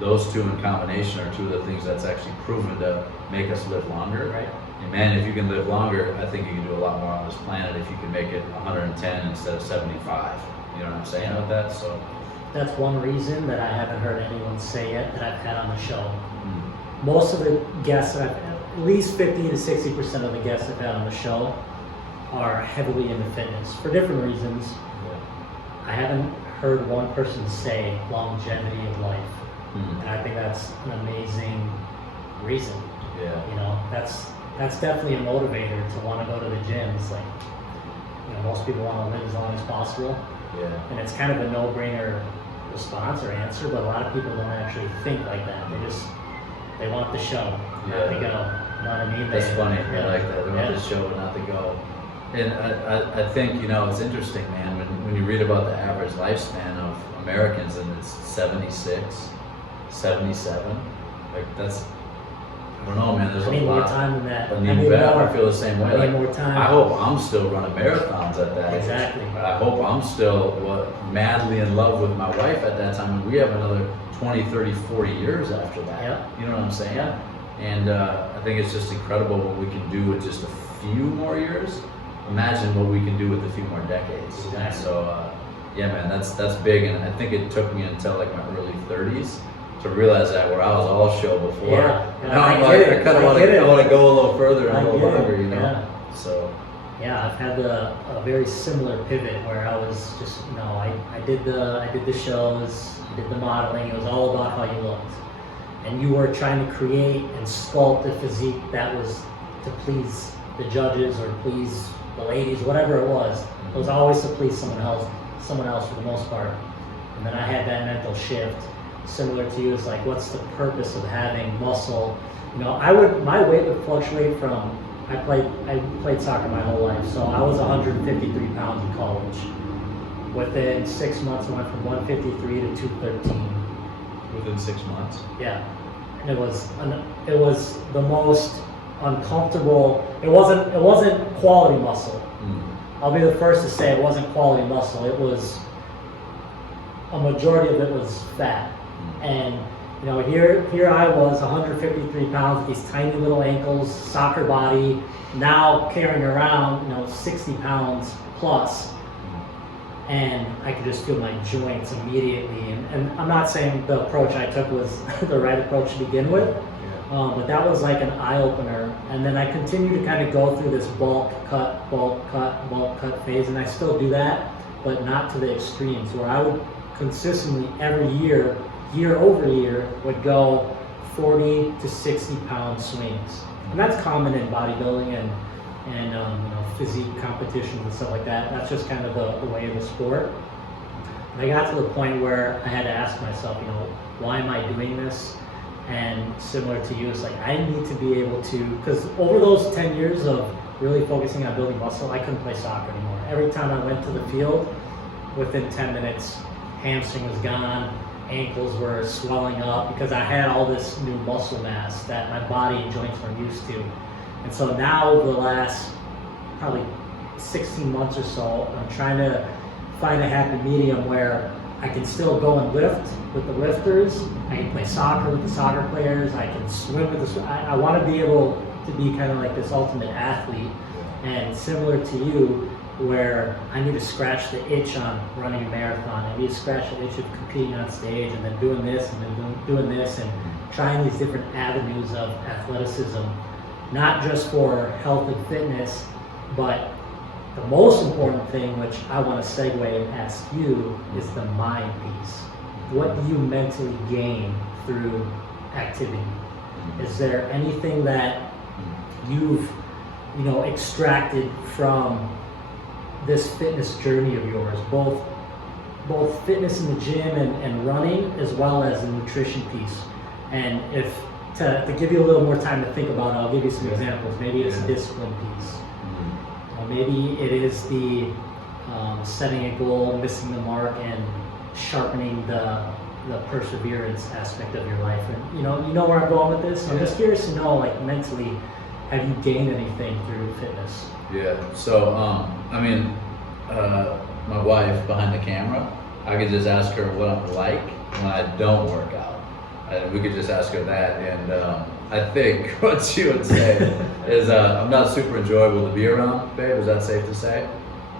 Those two in combination are two of the things that's actually proven to make us live longer. And man, if you can live longer, I think you can do a lot more on this planet if you can make it 110 instead of 75. You know what I'm saying with that? So that's one reason that I haven't heard anyone say it that I've had on the show. Most of the guests that at least 50 to 60% of the guests I've had on the show are heavily into fitness for different reasons. I haven't heard one person say longevity of life. And I think that's an amazing reason. You know, that's definitely a motivator to want to go to the gym. It's like, you know, most people want to live as long as possible. And it's kind of a no-brainer response or answer, but a lot of people don't actually think like that. They want the show, not the go. You know what I mean? That's funny. I like that. They want the show but not the go. And I think, you know, it's interesting, man, when you read about the average lifespan of Americans, and it's 76, 77, like that's, I don't know, man, there's I need a more lot. time than that. I feel the same way. I need Like, more time. I hope I'm still running marathons at that Exactly. age. I hope I'm still madly in love with my wife at that time, and we have another 20, 30, 40 years after that. Yeah. You know what I'm saying? Yeah. And I think it's just incredible what we can do with just a few more years. Imagine what we can do with a few more decades. Exactly. And so, yeah, man, that's big. And I think it took me until like my early 30s to realize that, where I was all show before. Yeah. Now I'm like, I kind of want to go a little further and a little longer, you know. Yeah. So. Yeah, I've had a very similar pivot where I was just, you know, I did the shows, I did the modeling. It was all about how you looked, and you were trying to create and sculpt a physique that was to please the judges or please the ladies, whatever it was. It was always to please someone else for the most part. And then I had that mental shift, similar to you. It's like, what's the purpose of having muscle? You know, my weight would fluctuate from. I played soccer my whole life, so I was 153 pounds in college. Within 6 months, I went from 153 to 213. Within 6 months? Yeah, and it was the most uncomfortable. It wasn't quality muscle. I'll be the first to say it wasn't quality muscle. It was a majority of it was fat, and you know, here I was 153 pounds with these tiny little ankles, soccer body, now carrying around, you know, 60 pounds plus, and I could just feel my joints immediately. And I'm not saying the approach I took was the right approach to begin with, but that was like an eye-opener. And then I continued to kind of go through this bulk cut phase, and I still do that, but not to the extremes, where I would consistently every year over year would go 40 to 60 pound swings, and that's common in bodybuilding and you know, physique competitions and stuff like that. That's just kind of the way of the sport. And I got to the point where I had to ask myself, you know, why am I doing this? And similar to you, it's like I need to be able to, because over those 10 years of really focusing on building muscle, I couldn't play soccer anymore. Every time I went to the field, within 10 minutes, hamstring was gone, ankles were swelling up, because I had all this new muscle mass that my body and joints weren't used to. And so now, over the last probably 16 months or so, I'm trying to find a happy medium where I can still go and lift with the lifters, I can play soccer with the soccer players, I can swim with the I want to be able to be kind of like this ultimate athlete, and similar to you, where I need to scratch the itch on running a marathon. I need to scratch the itch of competing on stage, and then doing this, and then doing this, and trying these different avenues of athleticism, not just for health and fitness, but the most important thing, which I want to segue and ask you, is the mind piece. What do you mentally gain through activity? Is there anything that you've, you know, extracted from this fitness journey of yours, both fitness in the gym and running, as well as the nutrition piece? And if to give you a little more time to think about it, I'll give you some examples. Maybe it's a discipline piece. Maybe it is the setting a goal, missing the mark, and sharpening the perseverance aspect of your life. And you know where I'm going with this. I'm just curious to know, like, mentally, have you gained anything through fitness? Yeah. So I mean, my wife behind the camera, I could just ask her what I'm like when I don't work out. And we could just ask her that, and I think what she would say is, I'm not super enjoyable to be around, babe. Is that safe to say?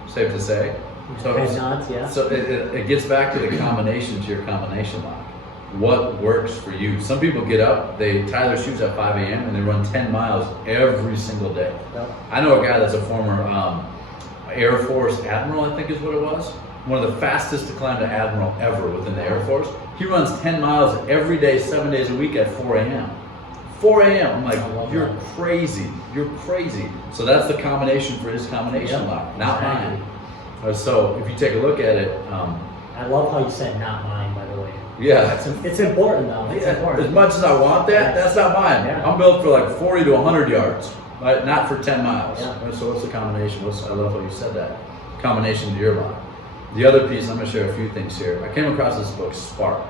Safe to say? So, Nods, yeah. So it gets back to the combination, to your combination lock. What works for you? Some people get up, they tie their shoes at 5 a.m. and they run 10 miles every single day. Yep. I know a guy that's a former Air Force Admiral, I think is what it was. One of the fastest to climb to Admiral ever within the Air Force. He runs 10 miles every day, 7 days a week at 4 a.m. 4 a.m. I'm like, you're crazy. You're crazy. So that's the combination for his combination lock, not mine. So if you take a look at it, I love how you said "not mine," by the way. Yeah, it's important though. It's important. As much as I want that, that's not mine. Yeah. I'm built for like 40 to 100 yards. right? Not for 10 miles. Yeah. Right? So what's the combination? I love how you said that. Combination to your life. The other piece, I'm going to share a few things here. I came across this book, Spark,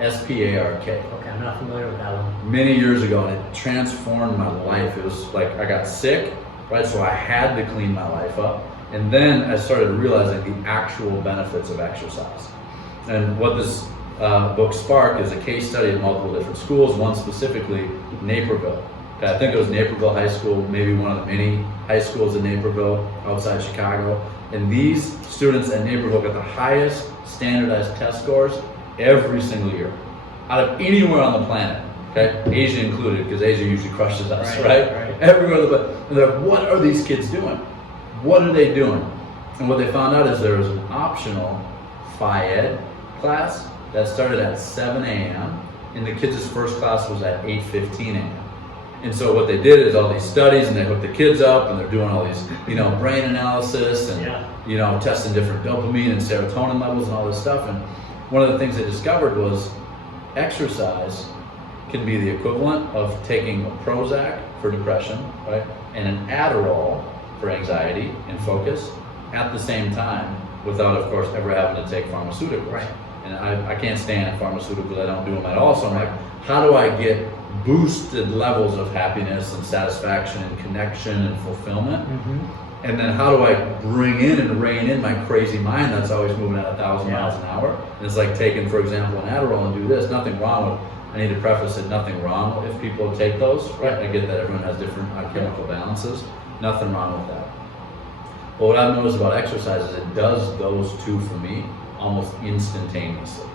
S-P-A-R-K. Okay, I'm not familiar with that one. Many years ago, and it transformed my life. It was like I got sick, right? So I had to clean my life up. And then I started realizing the actual benefits of exercise. And what this book Spark is a case study of multiple different schools, one specifically Naperville. Okay, I think it was Naperville High School, maybe one of the many high schools in Naperville outside Chicago. And these students at Naperville got the highest standardized test scores every single year out of anywhere on the planet. Okay, Asia included, because Asia usually crushes us, right? Everywhere. And they're like, what are these kids doing? What are they doing? And what they found out is there was an optional Phi Ed class that started at 7 a.m. and the kids' first class was at 8:15 a.m. And so what they did is all these studies, and they hooked the kids up, and they're doing all these, brain analysis, and testing different dopamine and serotonin levels and all this stuff. And one of the things they discovered was exercise can be the equivalent of taking a Prozac for depression, right, and an Adderall for anxiety and focus at the same time, without, of course, ever having to take pharmaceuticals. Right. And I can't stand pharmaceuticals. I don't do them at all. So I'm like, how do I get boosted levels of happiness and satisfaction and connection and fulfillment? Mm-hmm. And then how do I bring in and rein in my crazy mind that's always moving at 1,000 miles an hour? And it's like taking, for example, an Adderall and do this. Nothing wrong with, I need to preface it, nothing wrong if people take those, right? I get that everyone has different chemical balances. Nothing wrong with that. But what I've noticed about exercise is it does those two for me almost instantaneously,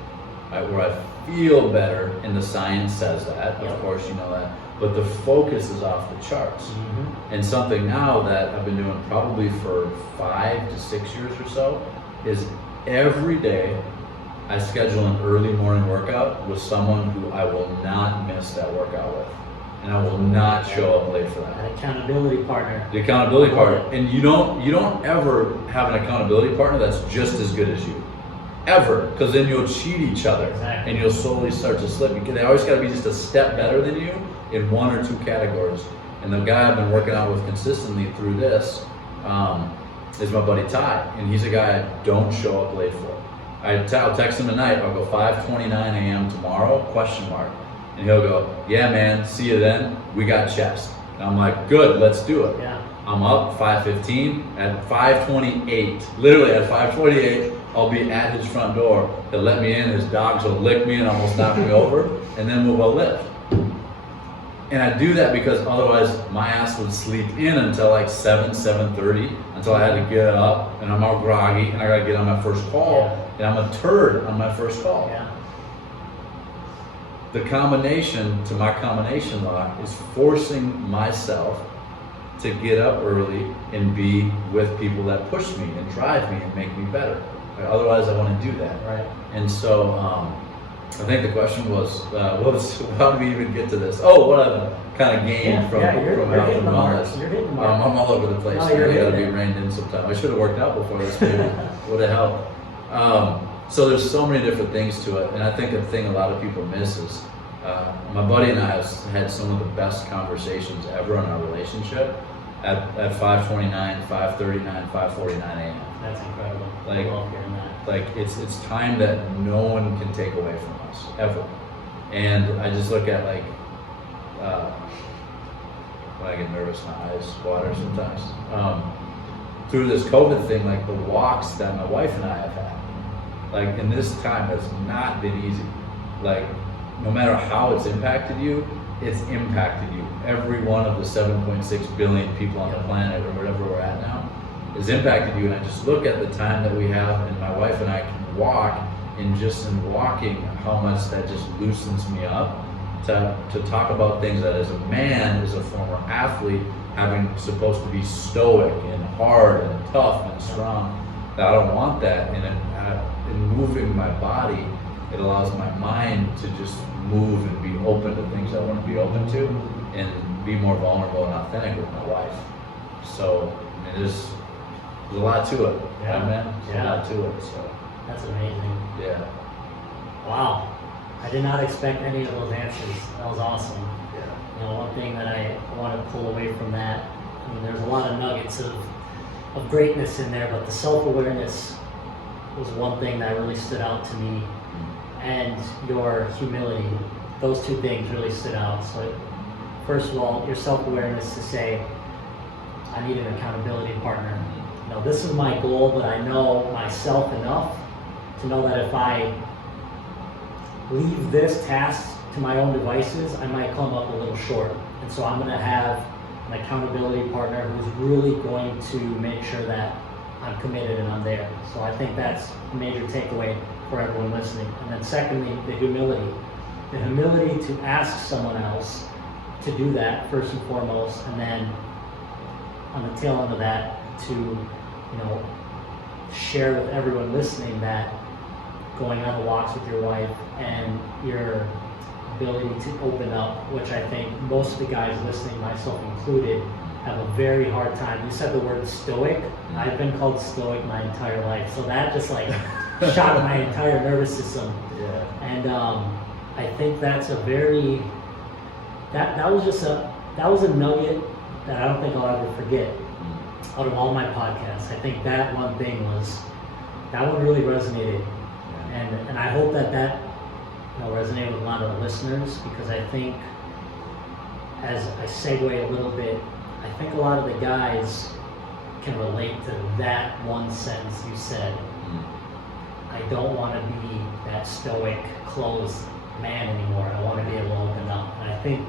right? Where I feel better, and the science says that, of course you know that, but the focus is off the charts. Mm-hmm. And something now that I've been doing probably for 5 to 6 years or so is every day I schedule an early morning workout with someone who I will not miss that workout with. And I will not show up late for that. An accountability partner. The accountability partner. And you don't ever have an accountability partner that's just as good as you. Ever. Because then you'll cheat each other. Exactly. And you'll slowly start to slip. Because they always got to be just a step better than you in one or two categories. And the guy I've been working out with consistently through this is my buddy Ty. And he's a guy I don't show up late for. I'll text him tonight. I'll go 5:29 a.m. tomorrow, ? And he'll go, yeah, man, see you then. We got chest. And I'm like, good, let's do it. Yeah. I'm up 5:15. At 5:28, literally at 5:28, I'll be at his front door. He'll let me in. His dogs will lick me and almost knock me over. And then we'll go lift. And I do that because otherwise my ass would sleep in until like 7:30, until I had to get up, and I'm all groggy, and I gotta get on my first call, and I'm a turd on my first call. Yeah. The combination to my combination lock is forcing myself to get up early and be with people that push me and drive me and make me better. Otherwise, I want to do that. Right. And so, I think the question was, how did we even get to this? Oh, what I've kind of gained from health and wellness. You're hitting the mark. I'm all over the place. No, I you're got to hitting be it. reined in sometime. I should have worked out before this, maybe. Would have helped. So there's so many different things to it, and I think the thing a lot of people miss is my buddy and I have had some of the best conversations ever in our relationship at 5:29, 5:39, 5:49 a.m. That's incredible. Like, I love hearing that. Like it's time that no one can take away from us ever. And I just look at like when I get nervous, my eyes water sometimes. Through this COVID thing, like the walks that my wife and I have had, like in this time has not been easy. Like no matter how it's impacted you, it's impacted you. Every one of the 7.6 billion people on the planet, or whatever we're at now, has impacted you. And I just look at the time that we have, and my wife and I can walk, and just in walking, how much that just loosens me up to talk about things that as a man, as a former athlete, having supposed to be stoic and hard and tough and strong, that I don't want that. And in moving my body, it allows my mind to just move and be open to things I want to be open to, and be more vulnerable and authentic with my wife. So I mean, there's a lot to it, Yeah. right, man? There's a lot to it. So That's amazing. yeah. Wow. I did not expect any of those answers. That was awesome. Yeah. one thing that I want to pull away from that, I mean, there's a lot of nuggets of greatness in there, but the self-awareness was one thing that really stood out to me, and your humility. Those two things really stood out. So first of all, your self-awareness to say, I need an accountability partner. Now, this is my goal, but I know myself enough to know that if I leave this task to my own devices, I might come up a little short. And so I'm going to have an accountability partner who's really going to make sure that I'm committed and I'm there. So I think that's a major takeaway for everyone listening. And then secondly, the humility. The humility to ask someone else to do that first and foremost, and then on the tail end of that to, share with everyone listening that going on the walks with your wife and your ability to open up, which I think most of the guys listening, myself included, have a very hard time. You said the word stoic. I've been called stoic my entire life, so that just shot my entire nervous system. Yeah. And I think that's a very that was a nugget that I don't think I'll ever forget out of all my podcasts. I think that one really resonated, and I hope that resonated with a lot of the listeners, because I think, as I segue a little bit, I think a lot of the guys can relate to that one sentence you said. I don't want to be that stoic, closed man anymore. I want to be able to open up. And I think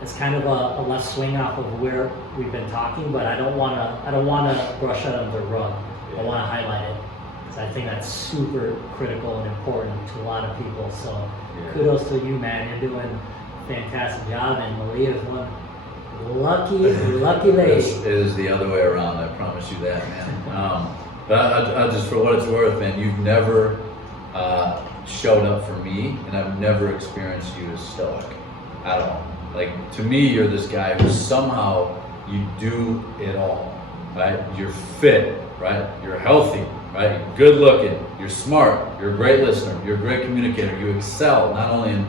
it's kind of a left swing off of where we've been talking, but I don't want to brush it under the rug. I want to highlight it, because I think that's super critical and important to a lot of people. So kudos to you, man. You're doing a fantastic job, and Malia's one lucky lady. It is the other way around, I promise you that, man. But I just, for what it's worth, man, you've never showed up for me, and I've never experienced you as stoic at all. Like, to me, you're this guy who somehow you do it all, right? You're fit, right? You're healthy, right? You're good looking, you're smart, you're a great listener, you're a great communicator, you excel not only in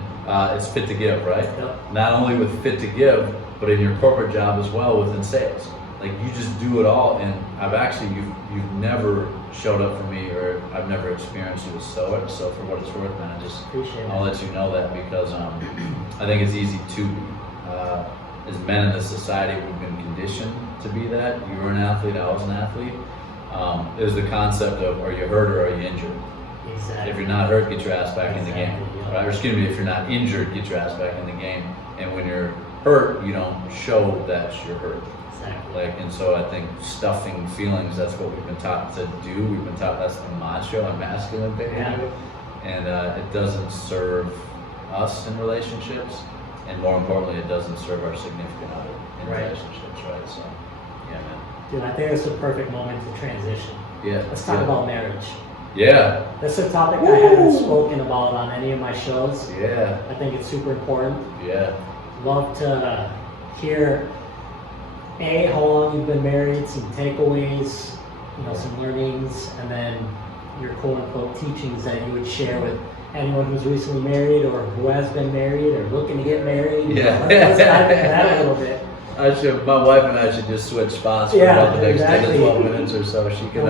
it's fit to give, right? Yep. Not only with fit to give, but in your corporate job as well within sales. Like, you just do it all, and you've never showed up for me, or I've never experienced you as stoic. So for what it's worth, man, I'll let you know that, because I think it's easy to be. As men in this society, we've been conditioned to be that. You were an athlete, I was an athlete. There's the concept of, are you hurt or are you injured? Exactly. If you're not hurt, get your ass back in the game. Yeah. Right? Or excuse me, if you're not injured, get your ass back in the game. And when you're hurt, you don't show that you're hurt. Exactly. And so I think stuffing feelings, that's what we've been taught to do. We've been taught that's the macho and masculine behavior. Yeah. And it doesn't serve us in relationships. And more importantly, it doesn't serve our significant other in relationships, right? So, yeah, man. Dude, I think it's a perfect moment to transition. Yeah. Let's talk about marriage. Yeah. That's a topic I haven't spoken about on any of my shows. Yeah. I think it's super important. Yeah. Love to hear, how long you've been married, some takeaways, some learnings, and then your quote-unquote teachings that you would share with anyone who's recently married, or who has been married, or looking to get married. Yeah. Let's dive into that a little bit. My wife and I should just switch spots for about the next 10 to 12 minutes or so. She could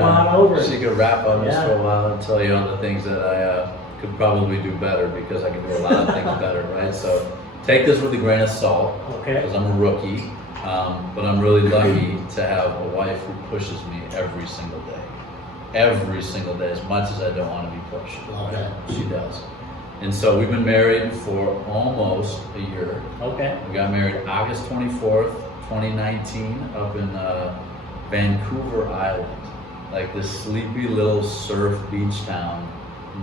wrap on this for a while and tell you all the things that I could probably do better, because I can do a lot of things better, right? So take this with a grain of salt, because I'm a rookie, but I'm really lucky to have a wife who pushes me every single day. Every single day, as much as I don't want to be pushed. Okay. She does. And so we've been married for almost a year. Okay. We got married August 24th, 2019, up in Vancouver Island, like this sleepy little surf beach town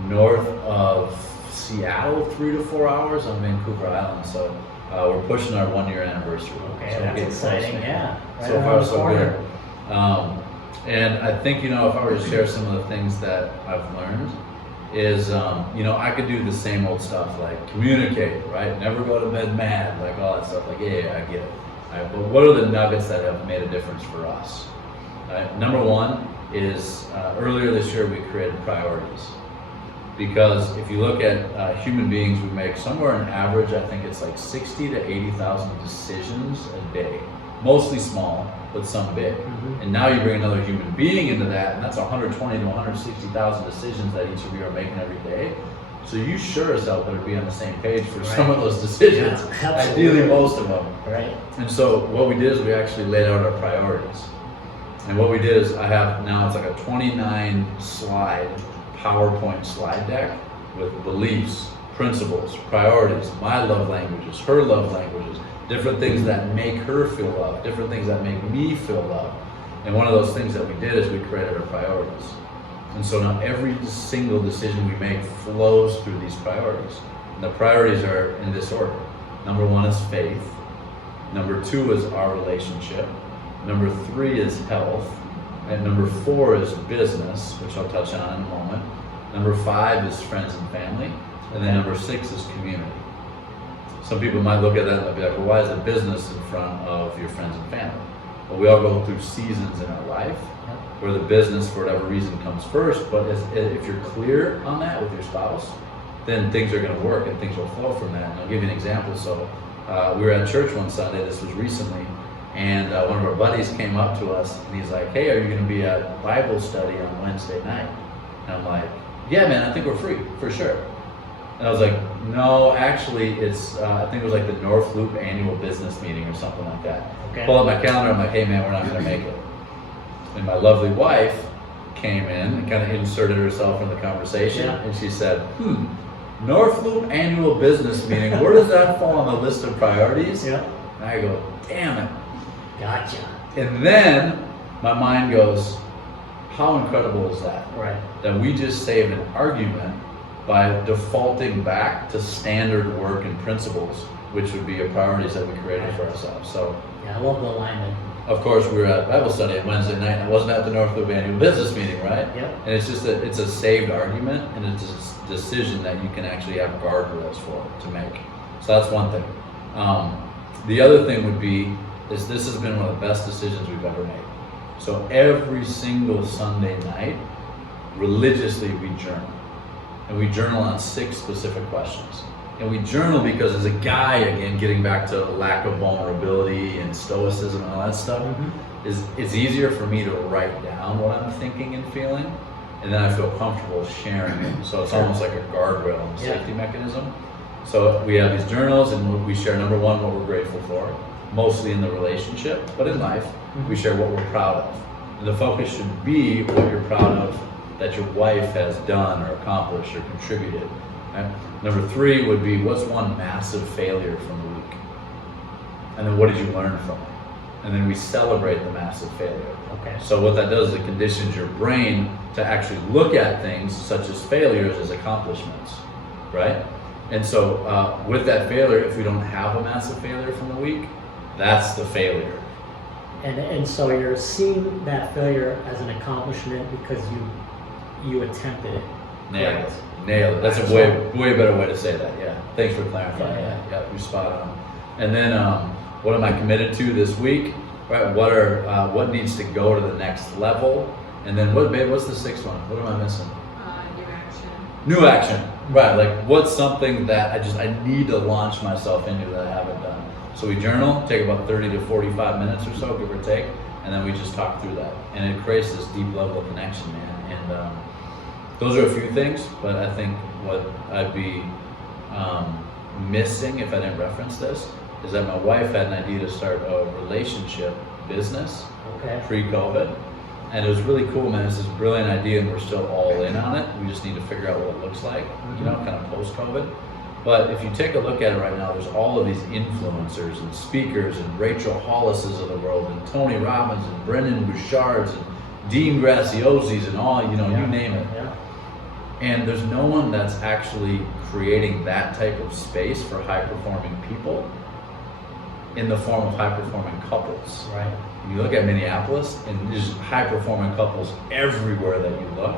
north of Seattle, 3 to 4 hours on Vancouver Island. So we're pushing our 1-year anniversary. Okay, so that's exciting, yeah. Right, so far, so good. And I think, if I were to share some of the things that I've learned is, I could do the same old stuff, like communicate, right? Never go to bed mad, like all that stuff. Like, yeah, I get it. Right? But what are the nuggets that have made a difference for us? Right? Number one is, earlier this year we created priorities. because if you look at human beings, we make somewhere on average, I think it's like 60 to 80,000 decisions a day, mostly small, but some big. And now you bring another human being into that, and that's 120 to 160,000 decisions that each of you are making every day. So you sure as hell better be on the same page for some of those decisions, ideally most of them. Right. And so what we did is we actually laid out our priorities. And what we did is I have now, it's like a 29 slide PowerPoint slide deck with beliefs, principles, priorities, my love languages, her love languages, different things that make her feel loved, different things that make me feel loved. And one of those things that we did is we created our priorities. And so now every single decision we make flows through these priorities. And the priorities are in this order. Number 1 is faith. Number 2 is our relationship. Number 3 is health. And number 4 is business, which I'll touch on in a moment. Number 5 is friends and family. And then number 6 is community. Some people might look at that and they'll be like, well, why is the business in front of your friends and family? Well, we all go through seasons in our life where the business, for whatever reason, comes first. But if you're clear on that with your spouse, then things are going to work and things will flow from that. And I'll give you an example. So we were at church one Sunday, this was recently, and one of our buddies came up to us and he's like, hey, are you going to be at Bible study on Wednesday night? And I'm like, yeah, man, I think we're free, for sure. And I was like, no, actually, it's, I think it was like the North Loop annual business meeting or something like that. Okay. Pull up my calendar, I'm like, hey man, we're not going to make it. And my lovely wife came in and kind of inserted herself in the conversation, and she said, North Loop annual business meeting, where does that fall on the list of priorities? And I go, damn it. Gotcha. And then my mind goes, how incredible is that? Right. That we just saved an argument by defaulting back to standard work and principles, which would be our priorities that we created for ourselves. So yeah, I love the alignment. Of course, we were at Bible study on Wednesday night, and I wasn't at the North Loop annual business meeting, right? Yep. And it's just it's a saved argument, and it's a decision that you can actually have guardrails for to make. So that's one thing. The other thing would be is this has been one of the best decisions we've ever made. So every single Sunday night, religiously we journal, and we journal on 6 specific questions. And we journal because as a guy, again, getting back to lack of vulnerability and stoicism and all that stuff, it's easier for me to write down what I'm thinking and feeling, and then I feel comfortable sharing it. So it's almost like a guardrail and safety mechanism. So we have these journals, and we share, number 1, what we're grateful for, mostly in the relationship, but in life, we share what we're proud of. And the focus should be what you're proud of that your wife has done or accomplished or contributed. Okay? Number 3 would be, what's one massive failure from the week? And then what did you learn from it? And then we celebrate the massive failure. Okay. So what that does is it conditions your brain to actually look at things such as failures as accomplishments, right? And so with that failure, if we don't have a massive failure from the week, that's the failure. And so you're seeing that failure as an accomplishment because you attempted it. Nailed it. Nailed it. That's a way better way to say that. Yeah. Thanks for clarifying that. Yeah, you're spot on. And then what am I committed to this week? Right. What needs to go to the next level? And then what's the 6th one? What am I missing? New action. New action. Right. Like what's something that I need to launch myself into that I haven't done. So we journal, take about 30 to 45 minutes or so, give or take, and then we just talk through that. And it creates this deep level of connection, man. And those are a few things, but I think what I'd be missing if I didn't reference this is that my wife had an idea to start a relationship business pre-COVID. And it was really cool, man. It's this brilliant idea, and we're still all in on it. We just need to figure out what it looks like, you know, kind of post-COVID. But if you take a look at it right now, there's all of these influencers and speakers and Rachel Hollises of the world and Tony Robbins and Brendan Bouchards and Dean Graciosis and all, you know, you name it. Yeah. And there's no one that's actually creating that type of space for high-performing people in the form of high-performing couples. Right. You look at Minneapolis, and there's high-performing couples everywhere that you look.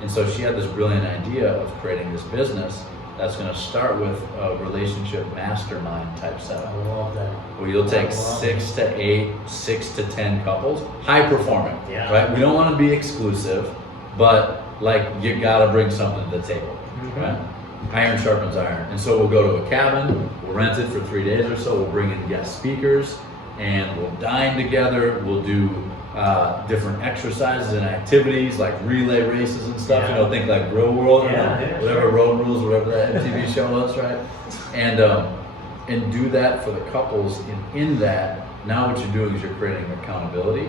And so she had this brilliant idea of creating this business that's going to start with a relationship mastermind type setup. I love that. Where you'll take 6 to 8, 6 to 10 couples, high-performing, right? We don't want to be exclusive, but like you got to bring something to the table. right? Iron sharpens iron. And so we'll go to a cabin, we'll rent it for 3 days or so, we'll bring in guest speakers, and we'll dine together, we'll do different exercises and activities like relay races and stuff, Yeah. you know, think like Real World, you know, Yeah, whatever sure. Road Rules, whatever that MTV show was, right? And do that for the couples. In that, now what you're doing is you're creating accountability,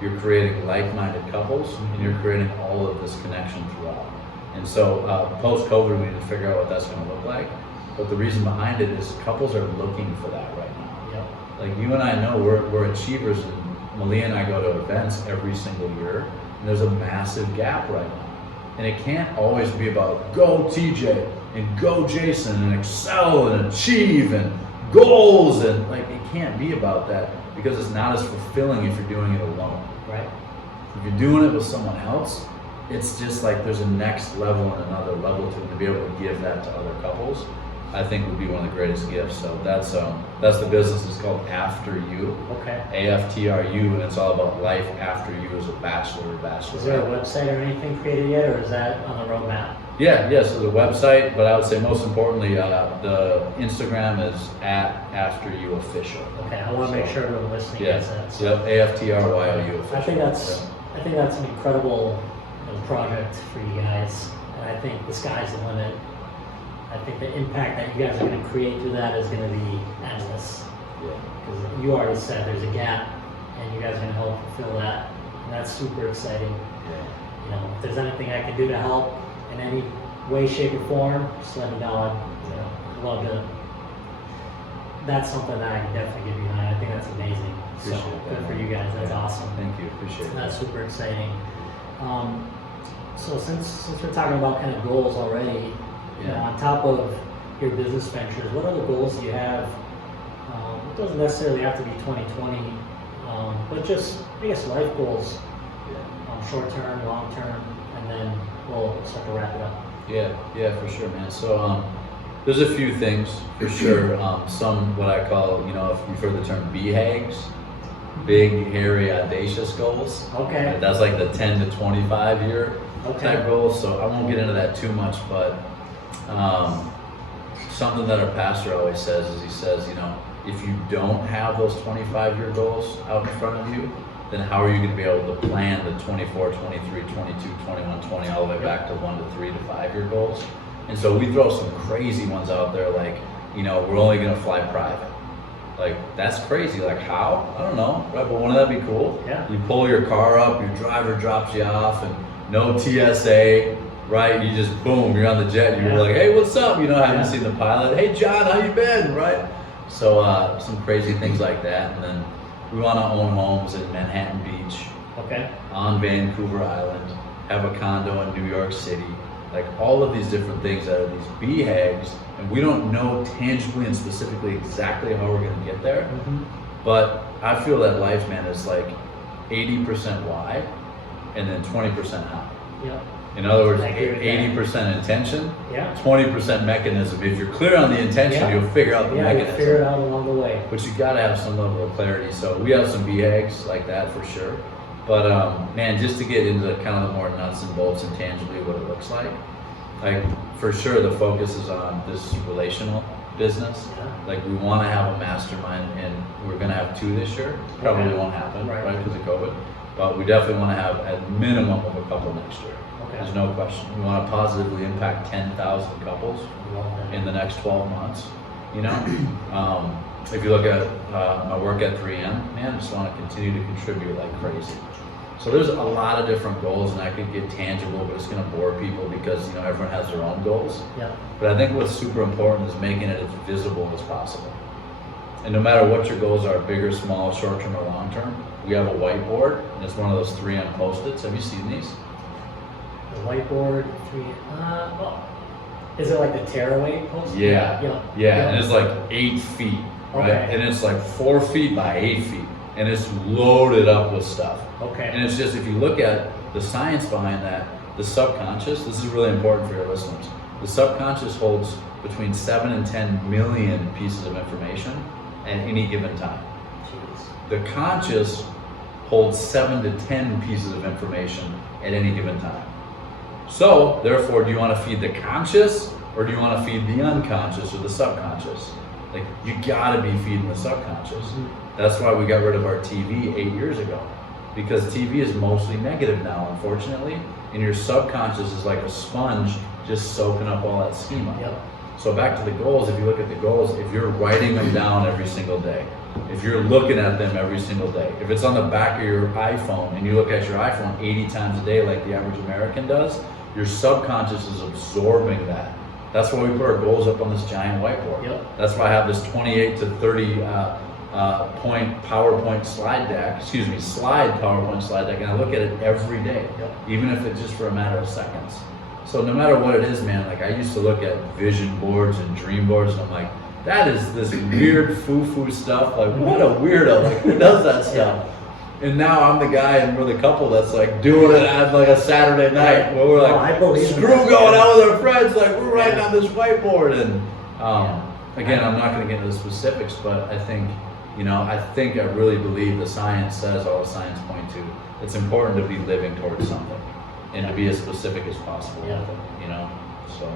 you're creating like-minded couples, and you're creating all of this connection throughout. And so post-COVID, we need to figure out what that's going to look like. But the reason behind it is couples are looking for that right now. Yep. Like you and I know we're achievers, and Malia and I go to events every single year, and there's a massive gap right now. And it can't always be about go TJ and go Jason and excel and achieve and goals, and like it can't be about that, because it's not as fulfilling if you're doing it alone. Right. If you're doing it with someone else, it's just like there's a next level and another level to it. To be able to give that to other couples, I think would be one of the greatest gifts. So that's the business. It's called After You. Okay. AFTRU, and it's all about life after you as a bachelor or bachelorette. Is there a website or anything created yet, or is that on the roadmap? Yeah, so the website, but I would say most importantly, the Instagram is @AfterYouOfficial. Okay, I want to make sure everyone listening Yeah, gets that. So yep, AFTRYOU official. I think that's an incredible project for you guys, and I think the sky's the limit. I think the impact that you guys are going to create through that is going to be endless. Yeah. Because you already said there's a gap, and you guys are going to help fulfill that, and that's super exciting. Yeah. You know, if there's anything I can do to help in any way, shape, or form, just let me know. I'd love to. That's something that I can definitely get behind. I think that's amazing. So Appreciate good that. for you guys. That's awesome. Thank you, appreciate That's that. super exciting. So since we're talking about kind of goals already, you know, Yeah. on top of your business ventures, what other goals do you have? It doesn't necessarily have to be 2020, but just I guess life goals, short term, long term, and then we'll start to wrap it up. Yeah, for sure, man. So there's a few things for sure. Some what I call, you know, if you've heard the term BHAGs, big, hairy, audacious goals. Okay. That's like the 10 to 25 year Okay. type goals. So I won't get into that too much, but something that our pastor always says is he says, you know, if you don't have those 25-year goals out in front of you, then how are you going to be able to plan the 24, 23, 22, 21, 20, all the way back to 1 to 3 to 5 year goals? And so we throw some crazy ones out there, like, you know, we're only going to fly private. Like, that's crazy. Like, how? I don't know, right? But wouldn't that be cool? Yeah. You pull your car up, your driver drops you off, and no TSA, right? You just, boom, you're on the jet, and you're like, hey, what's up? You know, I haven't seen the pilot. Hey, John, how you been, right? So some crazy things like that. And then we want to own homes in Manhattan Beach, Okay. on Vancouver Island, have a condo in New York City, like all of these different things that are these BHAGs, and we don't know tangibly and specifically exactly how we're going to get there. Mm-hmm. But I feel that life, man, is like 80% why and then 20% how. Yep. In other words, I agree with that. 80% intention, Yeah. 20% mechanism. If you're clear on the intention, Yeah. you'll figure out the Yeah, you mechanism. figure it out along the way. But you gotta have some level of clarity. So we have some BHAGs like that for sure. But man, just to get into kind of the more nuts and bolts and tangibly what it looks like for sure the focus is on this relational business. Yeah. Like we want to have a mastermind, and we're gonna have 2 this year. Probably Okay. won't happen, Right. right, because of COVID. But we definitely want to have at minimum of a couple next year. Okay. There's no question. We want to positively impact 10,000 couples Love that. in the next 12 months. You know, if you look at my work at 3M, man, I just want to continue to contribute like crazy. So there's a lot of different goals, and I could get tangible, but it's going to bore people because, you know, everyone has their own goals. Yep. But I think what's super important is making it as visible as possible. And no matter what your goals are, big or small, short term or long term, we have a whiteboard, and it's one of those 3M Post-its. Have you seen these? The whiteboard, is it like the tearaway post? Yeah. Yeah. And it's like 8 feet, right? Okay. And it's like 4 feet by 8 feet, and it's loaded up with stuff. Okay. And it's just, if you look at the science behind that, the subconscious, this is really important for your listeners. The subconscious holds between 7 and 10 million pieces of information at any given time. Jeez. The conscious holds 7 to 10 pieces of information at any given time. So, therefore, do you want to feed the conscious or do you want to feed the unconscious or the subconscious? Like, you gotta be feeding the subconscious. That's why we got rid of our TV 8 years ago. Because TV is mostly negative now, unfortunately. And your subconscious is like a sponge just soaking up all that schema. Yep. So back to the goals, if you look at the goals, if you're writing them down every single day, if you're looking at them every single day, if it's on the back of your iPhone and you look at your iPhone 80 times a day like the average American does, your subconscious is absorbing that. That's why we put our goals up on this giant whiteboard. Yep. That's why I have this 28 to 30 point PowerPoint slide deck, slide PowerPoint slide deck, and I look at it every day, even if it's just for a matter of seconds. So no matter what it is, man, like I used to look at vision boards and dream boards, and I'm like, that is this weird foo-foo stuff. Like, what a weirdo! Like, who does that stuff? And now I'm the guy, and we're the couple that's like doing it at like a Saturday night where we're like, screw going out with our friends, like we're writing on this whiteboard. And again, I'm not going to get into the specifics, but I think, I really believe the science says, all the science point to, it's important to be living towards something and to be as specific as possible with it, So,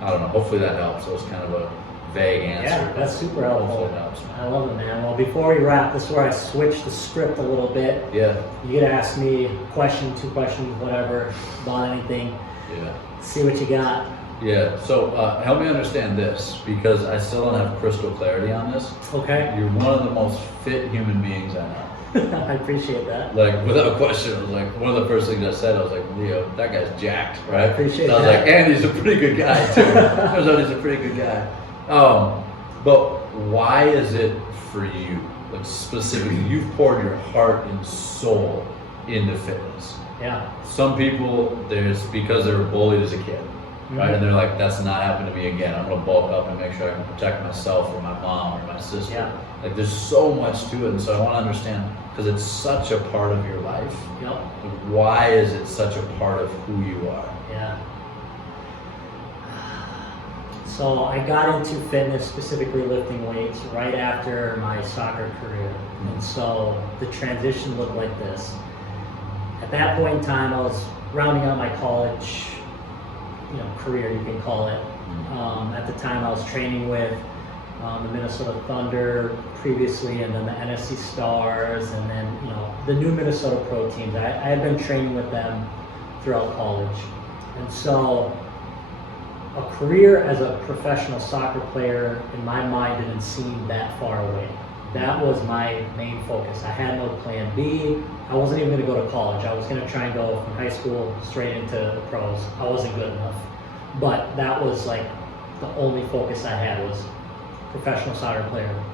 I don't know, hopefully that helps. It was kind of a vague answer. Yeah, that's super helpful. Hopefully it helps, man. I love it, man. Well, before we wrap, this is where I switch the script a little bit. Yeah. You get to ask me a question, 2 questions, whatever, about anything. Yeah. See what you got. Yeah, so help me understand this, because I still don't have crystal clarity on this. Okay. You're one of the most fit human beings I know. I appreciate that. Like, without question, it was like, one of the first things I said, I was like, Leo, that guy's jacked, right? I appreciate that. I was that. like, and he's a pretty good guy, too. Turns out he's a pretty good guy. But why is it for you, like specifically, you've poured your heart and soul into fitness. Yeah. Some people, because they were bullied as a kid, right? And they're like, that's not happening to me again. I'm gonna bulk up and make sure I can protect myself or my mom or my sister. Yeah. Like, there's so much to it, and so I want to understand, because it's such a part of your life. Yep. Like, why is it such a part of who you are? Yeah. So I got into fitness, specifically lifting weights, right after my soccer career. And so the transition looked like this. At that point in time, I was rounding out my college, career, you can call it. At the time, I was training with the Minnesota Thunder previously, and then the NSC Stars, and then the new Minnesota Pro teams. I had been training with them throughout college, and so a career as a professional soccer player in my mind didn't seem that far away. That was my main focus. I had no plan B. I wasn't even going to go to college. I was going to try and go from high school straight into the pros. I wasn't good enough. But that was like the only focus I had was professional soccer player.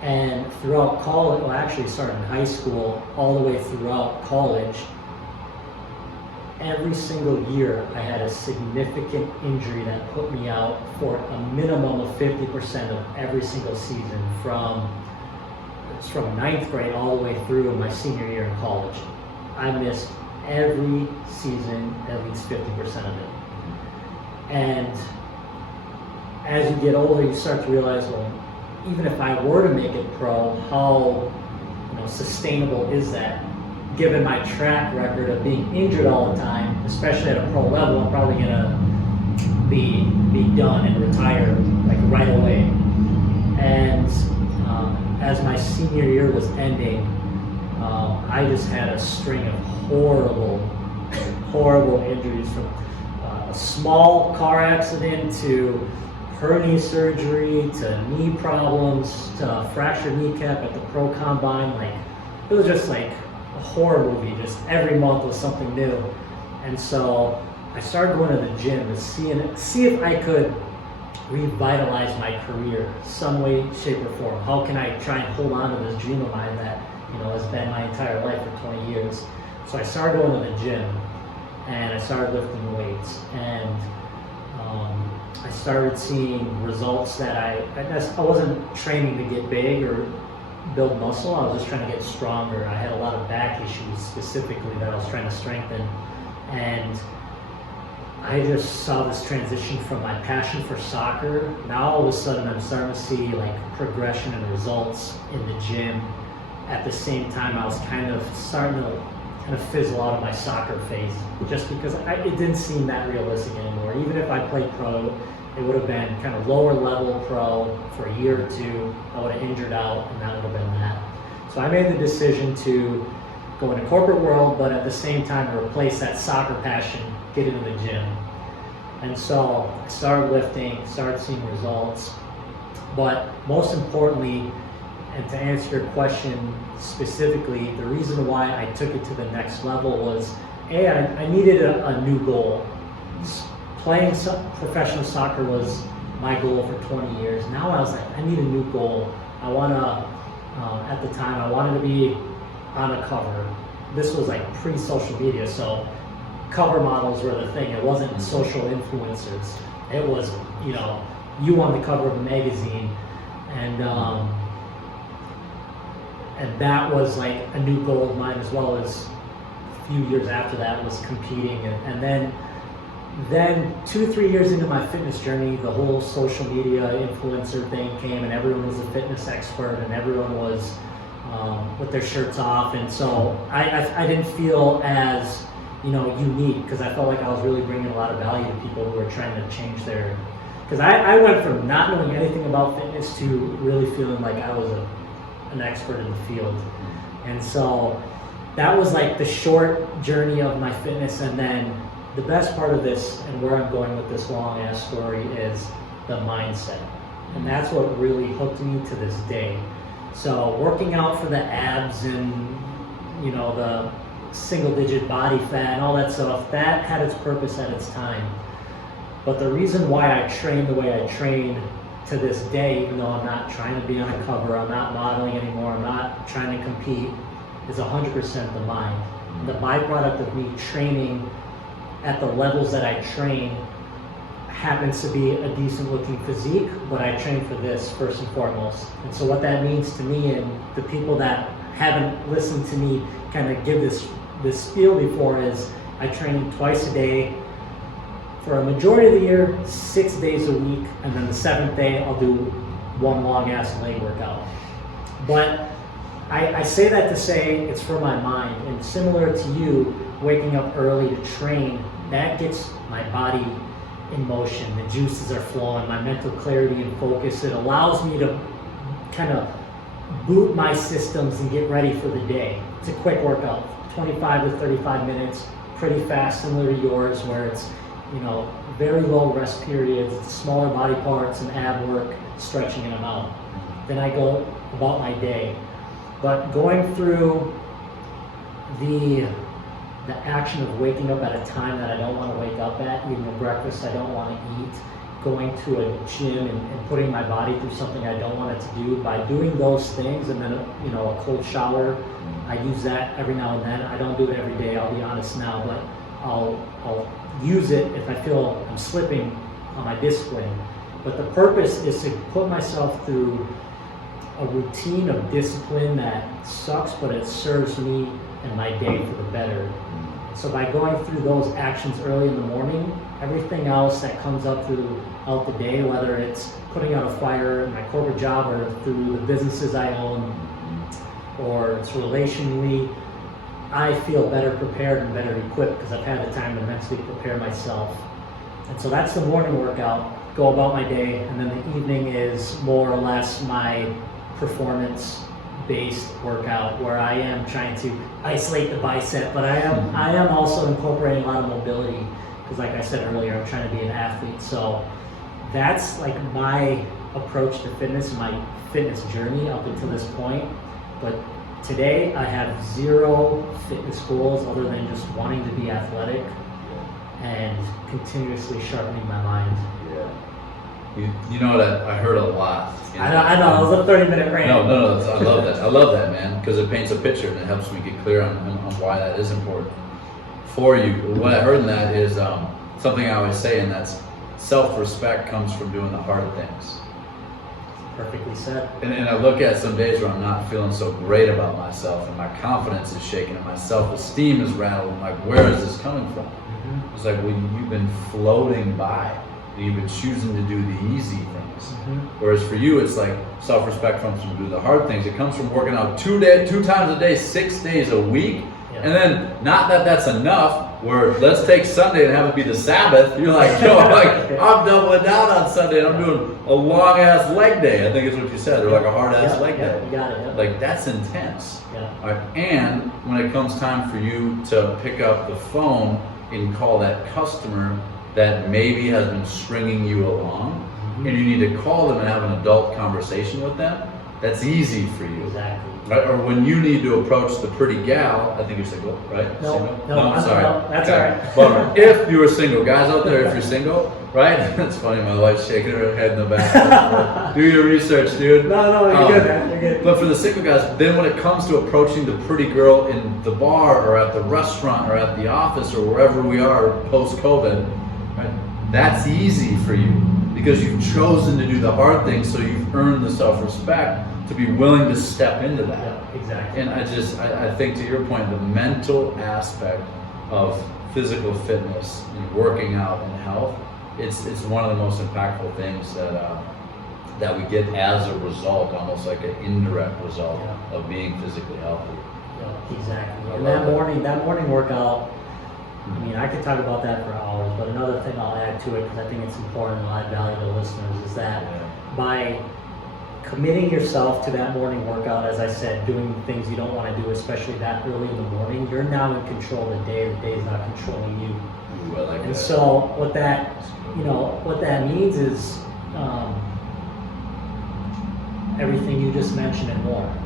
And throughout college, well, actually started in high school, all the way throughout college, every single year I had a significant injury that put me out for a minimum of 50% of every single season from 9th grade all the way through my senior year in college. I missed every season at least 50% of it. And as you get older, you start to realize, well, even if I were to make it pro, how sustainable is that? Given my track record of being injured all the time, especially at a pro level, I'm probably gonna be done and retire like right away. And as my senior year was ending, I just had a string of horrible injuries, from a small car accident to hernia surgery to knee problems to a fractured kneecap at the pro combine. Like, it was just like a horror movie. Just every month was something new. And so I started going to the gym to see if I could revitalize my career some way, shape, or form. How can I try and hold on to this dream of mine that has been my entire life for 20 years? So I started going to the gym and I started lifting weights, and I started seeing results that I wasn't training to get big or build muscle. I was just trying to get stronger. I had a lot of back issues specifically that I was trying to strengthen, and I just saw this transition from my passion for soccer. Now all of a sudden I'm starting to see like progression and results in the gym. At the same time, I was kind of starting to kind of fizzle out of my soccer phase, just because it didn't seem that realistic anymore. Even if I played pro, it would have been kind of lower level pro for a year or two. I would have injured out, and that would have been that. So I made the decision to go in the corporate world, but at the same time to replace that soccer passion, get into the gym. And so I started lifting, started seeing results. But most importantly, and to answer your question specifically, the reason why I took it to the next level was, I needed a new goal. Playing professional soccer was my goal for 20 years. Now I was like, I need a new goal. I want to, at the time, I wanted to be on a cover. This was like pre-social media, so cover models were the thing. It wasn't social influencers. It was, you on the cover of a magazine, and that was like a new goal of mine, as well as a few years after that was competing. And then 2-3 years into my fitness journey, the whole social media influencer thing came, and everyone was a fitness expert, and everyone was with their shirts off. And so I didn't feel as unique, because I felt like I was really bringing a lot of value to people who were trying to change their, because I went from not knowing anything about fitness to really feeling like I was an expert in the field. And so that was like the short journey of my fitness. And then the best part of this, and where I'm going with this long ass story, is the mindset. And that's what really hooked me to this day. So working out for the abs and the single digit body fat and all that stuff, that had its purpose at its time. But the reason why I train the way I train to this day, even though I'm not trying to be on a cover, I'm not modeling anymore, I'm not trying to compete, is 100% the mind. And the byproduct of me training at the levels that I train happens to be a decent looking physique, but I train for this first and foremost. And so what that means to me, and the people that haven't listened to me kind of give this spiel before, is I train twice a day for a majority of the year, 6 days a week, and then the 7th day I'll do one long ass leg workout. But I say that to say it's for my mind, and similar to you, waking up early to train, that gets my body in motion. The juices are flowing, my mental clarity and focus. It allows me to kind of boot my systems and get ready for the day. It's a quick workout, 25 to 35 minutes, pretty fast, similar to yours, where it's very low rest periods, smaller body parts and ab work, stretching in and out. Then I go about my day. But going through the action of waking up at a time that I don't want to wake up at, eating a breakfast I don't want to eat, going to a gym and putting my body through something I don't want it to do, by doing those things, and then a cold shower, I use that every now and then. I don't do it every day, I'll be honest now, but I'll use it if I feel I'm slipping on my discipline. But the purpose is to put myself through a routine of discipline that sucks, but it serves me and my day for the better. So by going through those actions early in the morning, everything else that comes up throughout the day, whether it's putting out a fire in my corporate job or through the businesses I own, or it's relationally, I feel better prepared and better equipped because I've had the time to mentally prepare myself. And so that's the morning workout, go about my day, and then the evening is more or less my performance-based workout, where I am trying to isolate the bicep, but I am also incorporating a lot of mobility, because like I said earlier, I'm trying to be an athlete. So that's like my approach to fitness, my fitness journey up until this point. But today I have 0 fitness goals other than just wanting to be athletic and continuously sharpening my mind. You know what I heard a lot. I know, it was a 30-minute rant. No, I love that. I love that, man, because it paints a picture and it helps me get clear on why that is important for you. What I heard in that is something I always say, and that's self-respect comes from doing the hard things. Perfectly said. And I look at some days where I'm not feeling so great about myself, and my confidence is shaken, and my self-esteem is rattled. I'm like, where is this coming from? Mm-hmm. It's like, well, you've been floating by. You've been choosing to do the easy things. Mm-hmm. Whereas for you, it's like self-respect comes from doing the hard things. It comes from working out 2 times a day, 6 days a week. Yep. And then, not that that's enough, where let's take Sunday and have it be the Sabbath. You're like, yo, I'm doubling down on Sunday and I'm doing a long ass leg day. I think is what you said, or like a hard ass leg day. You got it. Like, that's intense. Yeah. All right? And when it comes time for you to pick up the phone and call that customer that maybe has been stringing you along, and you need to call them and have an adult conversation with them, that's easy for you. Exactly. Right? Or when you need to approach the pretty gal, I think you're single, right? No, single? no, I'm sorry. no, that's Okay. all right. But if you were single, guys out there, if you're single, right? It's funny, my wife's shaking her head in the back. Do your research, dude. No, you're good, man. You're good. But for the single guys, then when it comes to approaching the pretty girl in the bar or at the restaurant or at the office or wherever we are post-COVID, right? That's easy for you because you've chosen to do the hard things, so you've earned the self-respect to be willing to step into that. Yeah, exactly. And I think to your point, the mental aspect of physical fitness and working out and health, it's one of the most impactful things that we get as a result, almost like an indirect result of being physically healthy. Yeah, exactly. I And love that morning workout, I mean, I could talk about that for hours, but another thing I'll add to it, because I think it's important and I value the listeners, is that by committing yourself to that morning workout, as I said, doing things you don't want to do, especially that early in the morning, you're now in control of the day is not controlling you. Ooh, I like And that. so what that means is everything you just mentioned and more.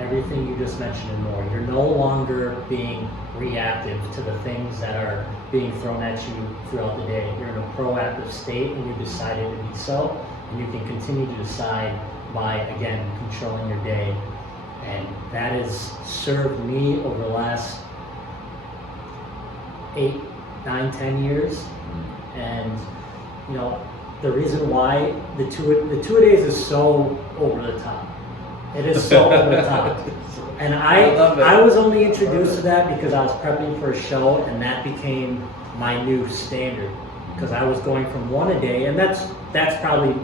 Everything you just mentioned and more. You're no longer being reactive to the things that are being thrown at you throughout the day. You're in a proactive state and you decided to be so, and you can continue to decide by, again, controlling your day. And that has served me over the last 8, 9, 10 years. And the reason why the two-a-days is so over the top. It is so over the top. And I was only introduced to that because I was prepping for a show, and that became my new standard. Because I was going from 1 a day, and that's probably,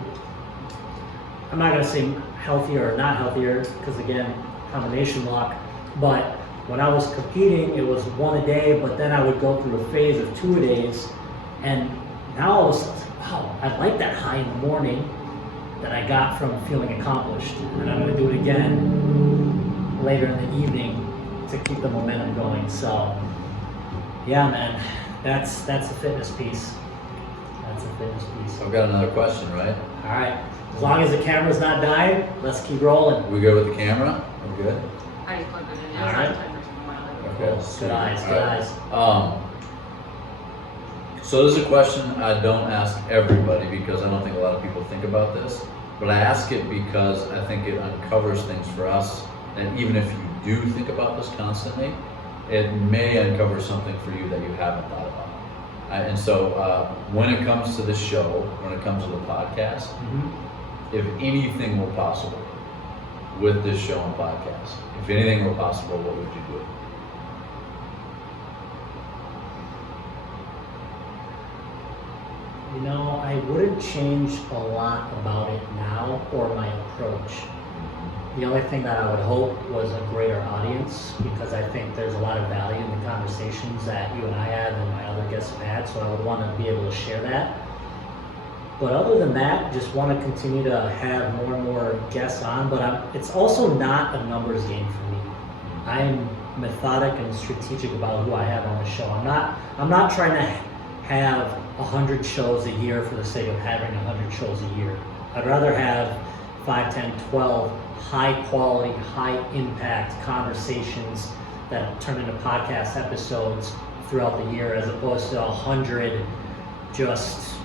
I'm not going to say healthier or not healthier, because again, combination lock, but when I was competing, it was 1 a day, but then I would go through a phase of 2-a-days, and now all of a sudden, wow, I like that high in the morning that I got from feeling accomplished, and I'm going to do it again later in the evening to keep the momentum going. So, yeah, man, that's the fitness piece. That's the fitness piece. I've got another question, right? All right, as long as the camera's not dying, let's keep rolling. We good with the camera? We're good? I just plugged it in. All right. Okay. Good eyes, All good right. eyes. So this is a question I don't ask everybody because I don't think a lot of people think about this, but I ask it because I think it uncovers things for us, and even if you do think about this constantly, it may uncover something for you that you haven't thought about. And so when it comes to the show, when it comes to the podcast, if anything were possible with this show and podcast, if anything were possible, what would you do? I wouldn't change a lot about it now or my approach. The only thing that I would hope was a greater audience, because I think there's a lot of value in the conversations that you and I have and my other guests have had, so I would want to be able to share that. But other than that, just want to continue to have more and more guests on, but it's also not a numbers game for me. I am methodic and strategic about who I have on the show. I'm not trying to have 100 shows a year for the sake of having 100 shows a year. I'd rather have 5, 10, 12 high quality, high impact conversations that turn into podcast episodes throughout the year, as opposed to 100 just,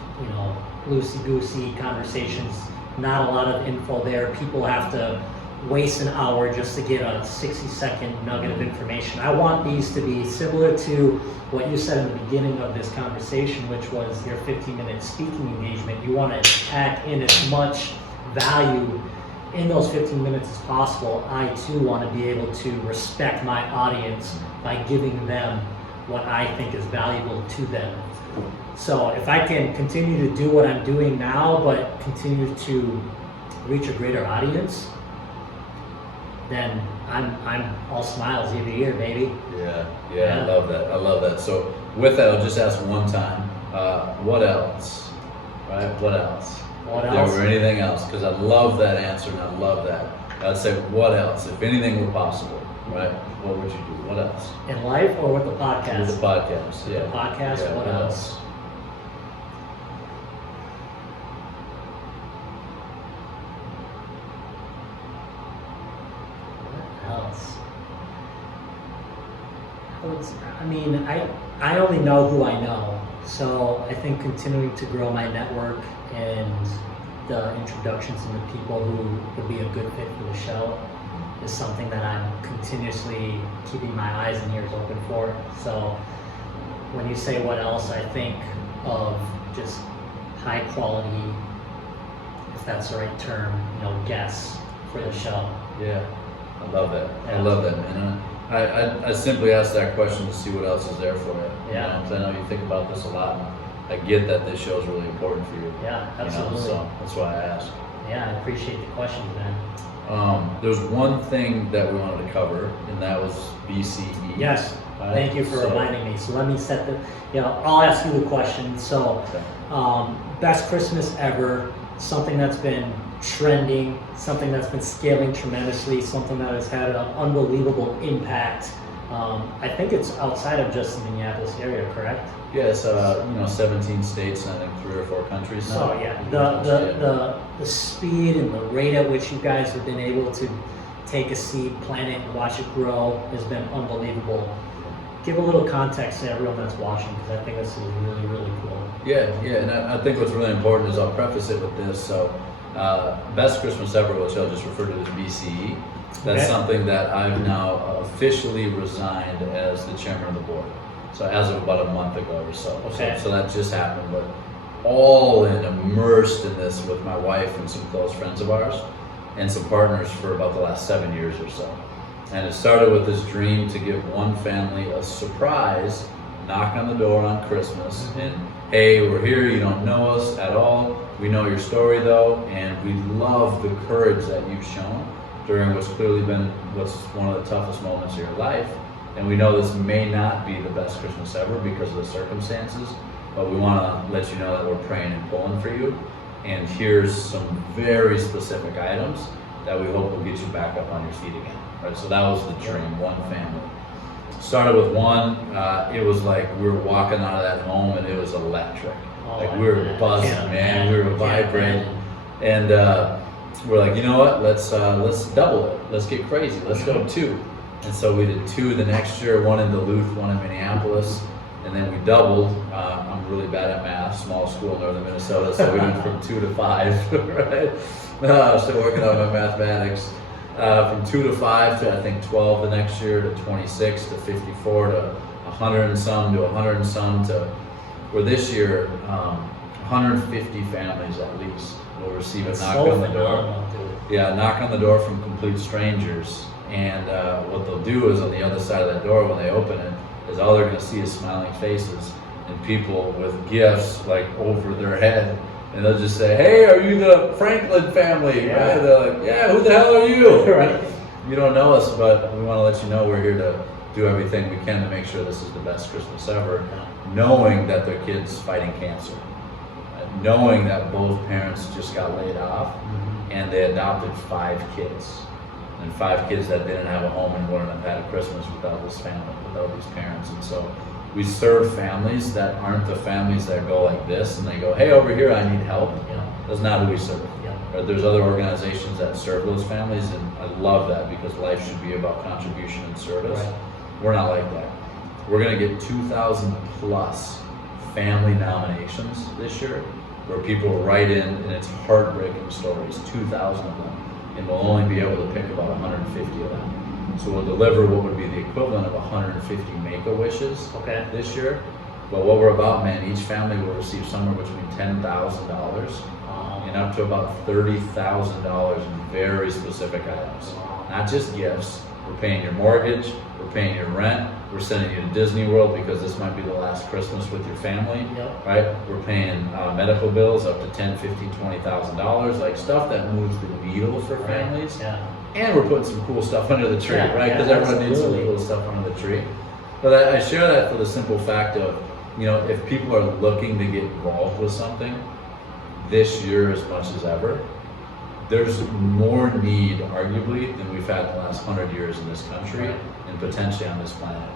loosey-goosey conversations, not a lot of info there. People have to waste an hour just to get a 60-second nugget of information. I want these to be similar to what you said in the beginning of this conversation, which was your 15-minute speaking engagement. You want to pack in as much value in those 15 minutes as possible. I too want to be able to respect my audience by giving them what I think is valuable to them. So if I can continue to do what I'm doing now, but continue to reach a greater audience, then I'm all smiles every year, baby. Yeah. I love that. So with that, I'll just ask one time, what else? Right? What else? What If else? there were anything else, because I love that answer and I love that. I'd say, what else? If anything were possible, right? What would you do? What else? In life or with the podcast? With the podcast, yeah. The podcast, Yeah, what else? What else? I only know who I know, so I think continuing to grow my network and the introductions into people who would be a good fit for the show is something that I'm continuously keeping my eyes and ears open for. So when you say what else, I think of just high quality, if that's the right term, guests for the show. Yeah, I love that. Yeah. I love that, man. I simply asked that question to see what else is there for you. Yeah. 'Cause I know you think about this a lot. And I get that this show is really important for you. Yeah, absolutely. So that's why I asked. Yeah, I appreciate the questions, man. There's one thing that we wanted to cover, and that was BCE. Yes, Right? thank you for So- reminding me. So let me set I'll ask you the question. So, Okay. best Christmas ever, something that's been trending, something that's been scaling tremendously, something that has had an unbelievable impact. I think it's outside of just the Minneapolis area, correct? Yeah, it's 17 states and I think 3 or 4 countries now. So yeah, the speed and the rate at which you guys have been able to take a seed, plant it, and watch it grow has been unbelievable. Give a little context to everyone that's watching, because I think this is really, really cool. Yeah, and I think what's really important is I'll preface it with this. So, Best Christmas Ever, which I'll just refer to as BCE, that's Okay. something that I've now officially resigned as the chairman of the board. So as of about a month ago or so. Okay. So that just happened, but all in, immersed in this with my wife and some close friends of ours and some partners for about the last 7 years or so. And it started with this dream to give one family a surprise knock on the door on Christmas and, hey, we're here, you don't know us at all, we know your story though, and we love the courage that you've shown during what's clearly been what's one of the toughest moments of your life. And we know this may not be the best Christmas ever because of the circumstances, but we want to let you know that we're praying and pulling for you. And here's some very specific items that we hope will get you back up on your feet again. Right? So that was the dream, one family. Started with one, it was like we were walking out of that home and it was electric. Oh, Like we were man. buzzing, Yeah, man. We were yeah, vibrating. And we're like, you know what? Let's double it. Let's get crazy. Let's go 2. And so we did 2 the next year, 1 in Duluth, 1 in Minneapolis, and then we doubled. I'm really bad at math, small school in northern Minnesota, so we went from 2 to 5, right? Still working on my mathematics. From 2 to 5 to I think 12 the next year, to 26 to 54 to 100 and some to 100 and some to where this year 150 families at least will receive a knock on the door. Yeah, knock on the door from complete strangers. And what they'll do is on the other side of that door when they open it is all they're going to see is smiling faces and people with gifts like over their head. And they'll just say, hey, are you the Franklin family? Yeah. Right? They're like, yeah, who the hell are you? Right. You don't know us, but we want to let you know we're here to do everything we can to make sure this is the best Christmas ever, knowing that their kid's fighting cancer, right? Knowing that both parents just got laid off and they adopted 5 kids. And 5 kids that didn't have a home and wouldn't have had a Christmas without this family, without these parents. And so we serve families that aren't the families that go like this and they go, hey, over here, I need help. Yeah. That's not who we serve. Yeah. Right? There's other organizations that serve those families, and I love that because life should be about contribution and service. Right. We're not like that. We're going to get 2,000 plus family nominations this year where people write in, and it's heartbreaking stories, 2,000 of them. And we'll only be able to pick about 150 of them. So we'll deliver what would be the equivalent of 150 Make-A-Wishes Okay. this year. But what we're about, man, each family will receive somewhere between $10,000 and up to about $30,000 in very specific items. Not just gifts. We're paying your mortgage, we're paying your rent, we're sending you to Disney World because this might be the last Christmas with your family, Yep. right? We're paying medical bills up to $10,000, $15,000, $20,000, like stuff that moves the needle for families. Yeah. and we're putting some cool stuff under the tree, Yeah, right? Because yeah, everyone needs some absolutely. cool stuff under the tree. But I share that for the simple fact of, if people are looking to get involved with something this year as much as ever, there's more need, arguably, than we've had the last 100 years in this country and potentially on this planet.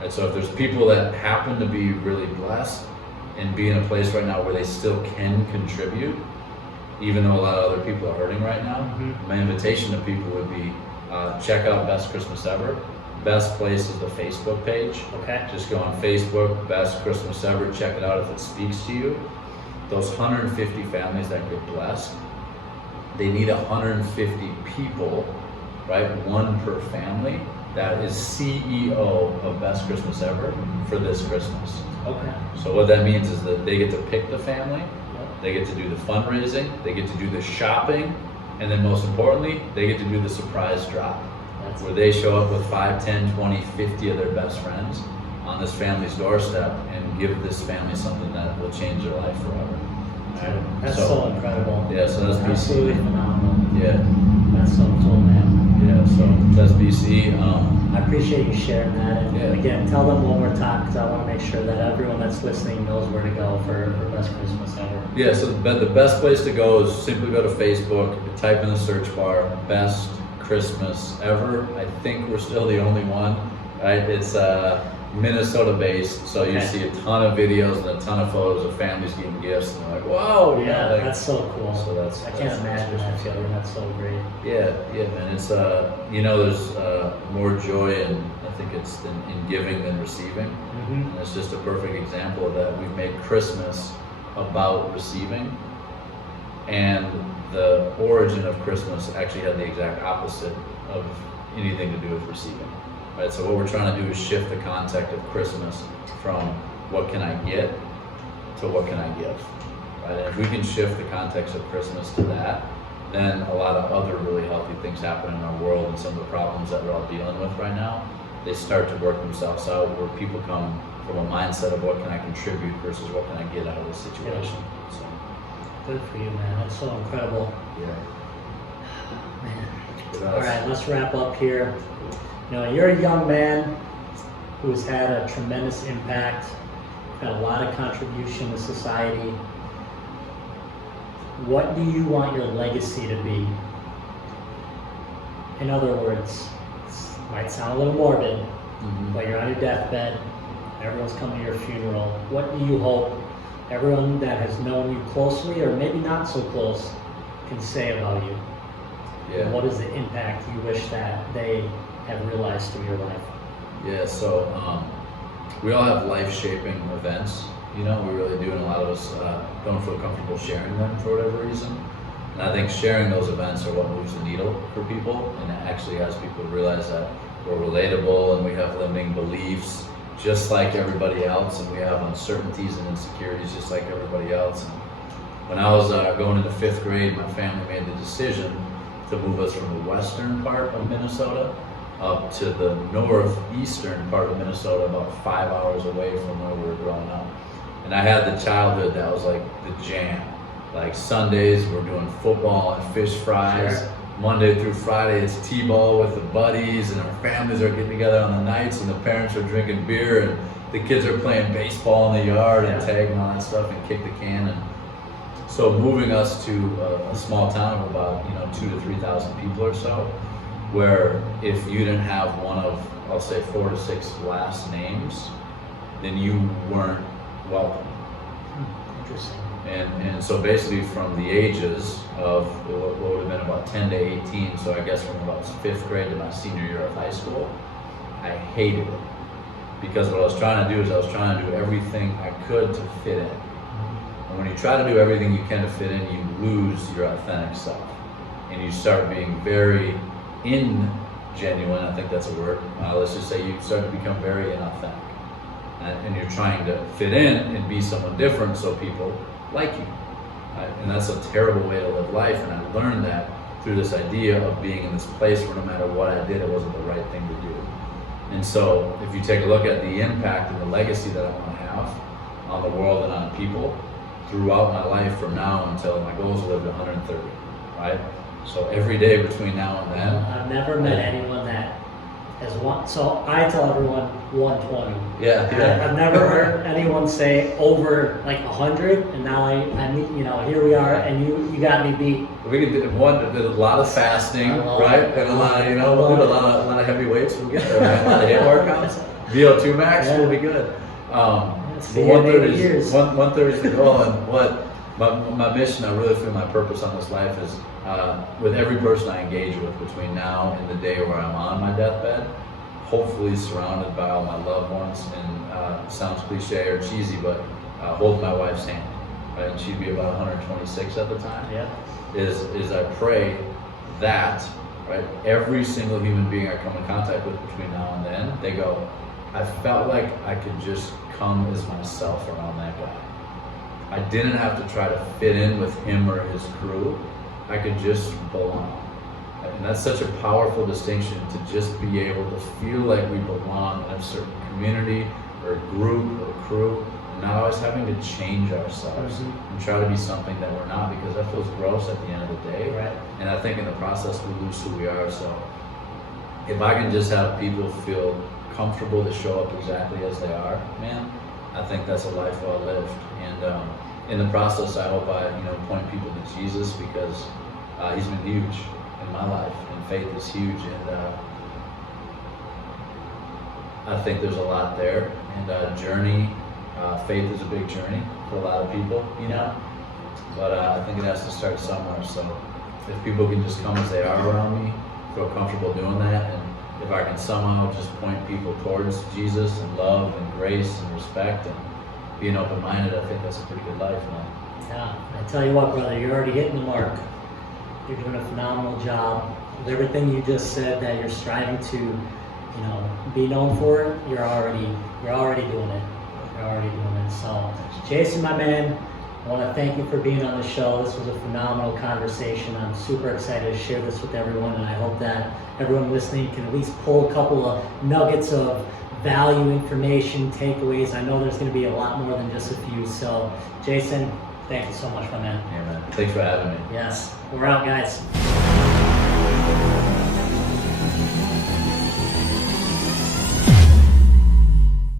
Right? So if there's people that happen to be really blessed and be in a place right now where they still can contribute, even though a lot of other people are hurting right now, my invitation to people would be check out Best Christmas Ever. Best place is the Facebook page. Okay. Just go on Facebook, Best Christmas Ever, check it out if it speaks to you. Those 150 families that get blessed, they need 150 people, right? One per family. That is CEO of Best Christmas Ever for this Christmas. Okay. So what that means is that they get to pick the family, they get to do the fundraising, they get to do the shopping, and then most importantly, they get to do the surprise drop, where they show up with 5, 10, 20, 50 of their best friends on this family's doorstep and give this family something that will change their life forever. Right? That's so incredible. Yeah, so that's absolutely BC. phenomenal. Yeah. That's so cool, man. Yeah, so that's BC. I appreciate you sharing that. And Yeah. again, tell them one more time, because I want to make sure that everyone that's listening knows where to go for Best Christmas Ever. Yeah, so the best place to go is simply go to Facebook, type in the search bar, Best Christmas Ever. I think we're still the only one, right? It's Minnesota based, so you see a ton of videos and a ton of photos of families getting gifts, and they're like, whoa, Yeah, like, that's so cool. So I can't imagine that feeling. That's so great. Yeah, man. It's there's more joy in, I think it's in giving than receiving. And it's just a perfect example of that. We've made Christmas about receiving, and the origin of Christmas actually had the exact opposite of anything to do with receiving. Right, so what we're trying to do is shift the context of Christmas from what can I get to what can I give. Right? And if we can shift the context of Christmas to that, then a lot of other really healthy things happen in our world, and some of the problems that we're all dealing with right now, they start to work themselves out, where people come from a mindset of what can I contribute versus what can I get out of this situation. So, Good for you, man. That's so incredible. yeah. Man. All right, let's wrap up here. You're a young man who's had a tremendous impact, had a lot of contribution to society. What do you want your legacy to be? In other words, this might sound a little morbid, but you're on your deathbed, everyone's coming to your funeral. What do you hope everyone that has known you closely, or maybe not so close, can say about you? Yeah. What is the impact you wish that they have realized through your life? Yeah, so we all have life-shaping events, we really do, and a lot of us don't feel comfortable sharing them for whatever reason. And I think sharing those events are what moves the needle for people, and it actually has people realize that we're relatable and we have limiting beliefs just like everybody else, and we have uncertainties and insecurities just like everybody else. And when I was going into 5th grade, my family made the decision to move us from the western part of Minnesota up to the northeastern part of Minnesota, about 5 hours away from where we were growing up. And I had the childhood that was like the jam. Like Sundays, we're doing football and fish fries. Sure. Monday through Friday, it's T-ball with the buddies, and our families are getting together on the nights, and the parents are drinking beer, and the kids are playing baseball in the yard and tag and all that stuff and kick the can. And so moving us to a small town of about 2,000 to 3,000 people or so, where if you didn't have one of, I'll say, 4 to 6 last names, then you weren't welcome. Interesting. And so basically from the ages of what would have been about 10 to 18, so I guess from about 5th grade to my senior year of high school, I hated it. Because what I was trying to do is I was trying to do everything I could to fit in. And when you try to do everything you can to fit in, you lose your authentic self. And you start being very ingenuine, I think that's a word. Let's just say you start to become very inauthentic. And you're trying to fit in and be someone different so people like you. Right? And that's a terrible way to live life. And I learned that through this idea of being in this place where no matter what I did, it wasn't the right thing to do. And so if you take a look at the impact and the legacy that I want to have on the world and on people throughout my life from now until my goal is to live to 130, right? So every day between now and then, I've never met anyone that has one. So I tell everyone 120. Yeah. I've never heard anyone say over like 100, and now I meet, here we are, and you got me beat. We could do a lot of fasting, right? And a lot of, we'll do a lot of heavy weights. We'll get there, right? A lot of hit workouts. VO2 max will be good. See But you in 80 years. one third is the goal, and what my mission, I really feel my purpose on this life is with every person I engage with between now and the day where I'm on my deathbed, hopefully surrounded by all my loved ones, and sounds cliche or cheesy, but holding my wife's hand, right? And she'd be about 126 at the time. Yeah. Is I pray that, right, every single human being I come in contact with between now and then, they go, I felt like I could just come as myself around that guy. I didn't have to try to fit in with him or his crew. I could just belong. And that's such a powerful distinction, to just be able to feel like we belong in a certain community or group or crew, and not always having to change ourselves and try to be something that we're not, because that feels gross at the end of the day. Right. And I think in the process we lose who we are. So if I can just have people feel comfortable to show up exactly as they are, man, I think that's a life well lived. And in the process, I hope I point people to Jesus, because he's been huge in my life, and faith is huge, and I think there's a lot there. And journey, faith is a big journey for a lot of people, but I think it has to start somewhere. So if people can just come as they are around me, feel comfortable doing that, and if I can somehow just point people towards Jesus and love and grace and respect and being open-minded, I think that's a pretty good life, man. Yeah, I tell you what, brother, you're already hitting the mark. You're doing a phenomenal job with everything you just said that you're striving to, be known for. You're already doing it. You're already doing it. So, Jason, my man, I want to thank you for being on the show. This was a phenomenal conversation. I'm super excited to share this with everyone, and I hope that everyone listening can at least pull a couple of nuggets of value, information, takeaways. I know there's going to be a lot more than just a few. So, Jason, thank you so much, my man. Yeah, man. Thanks for having me. Yes. We're out, guys.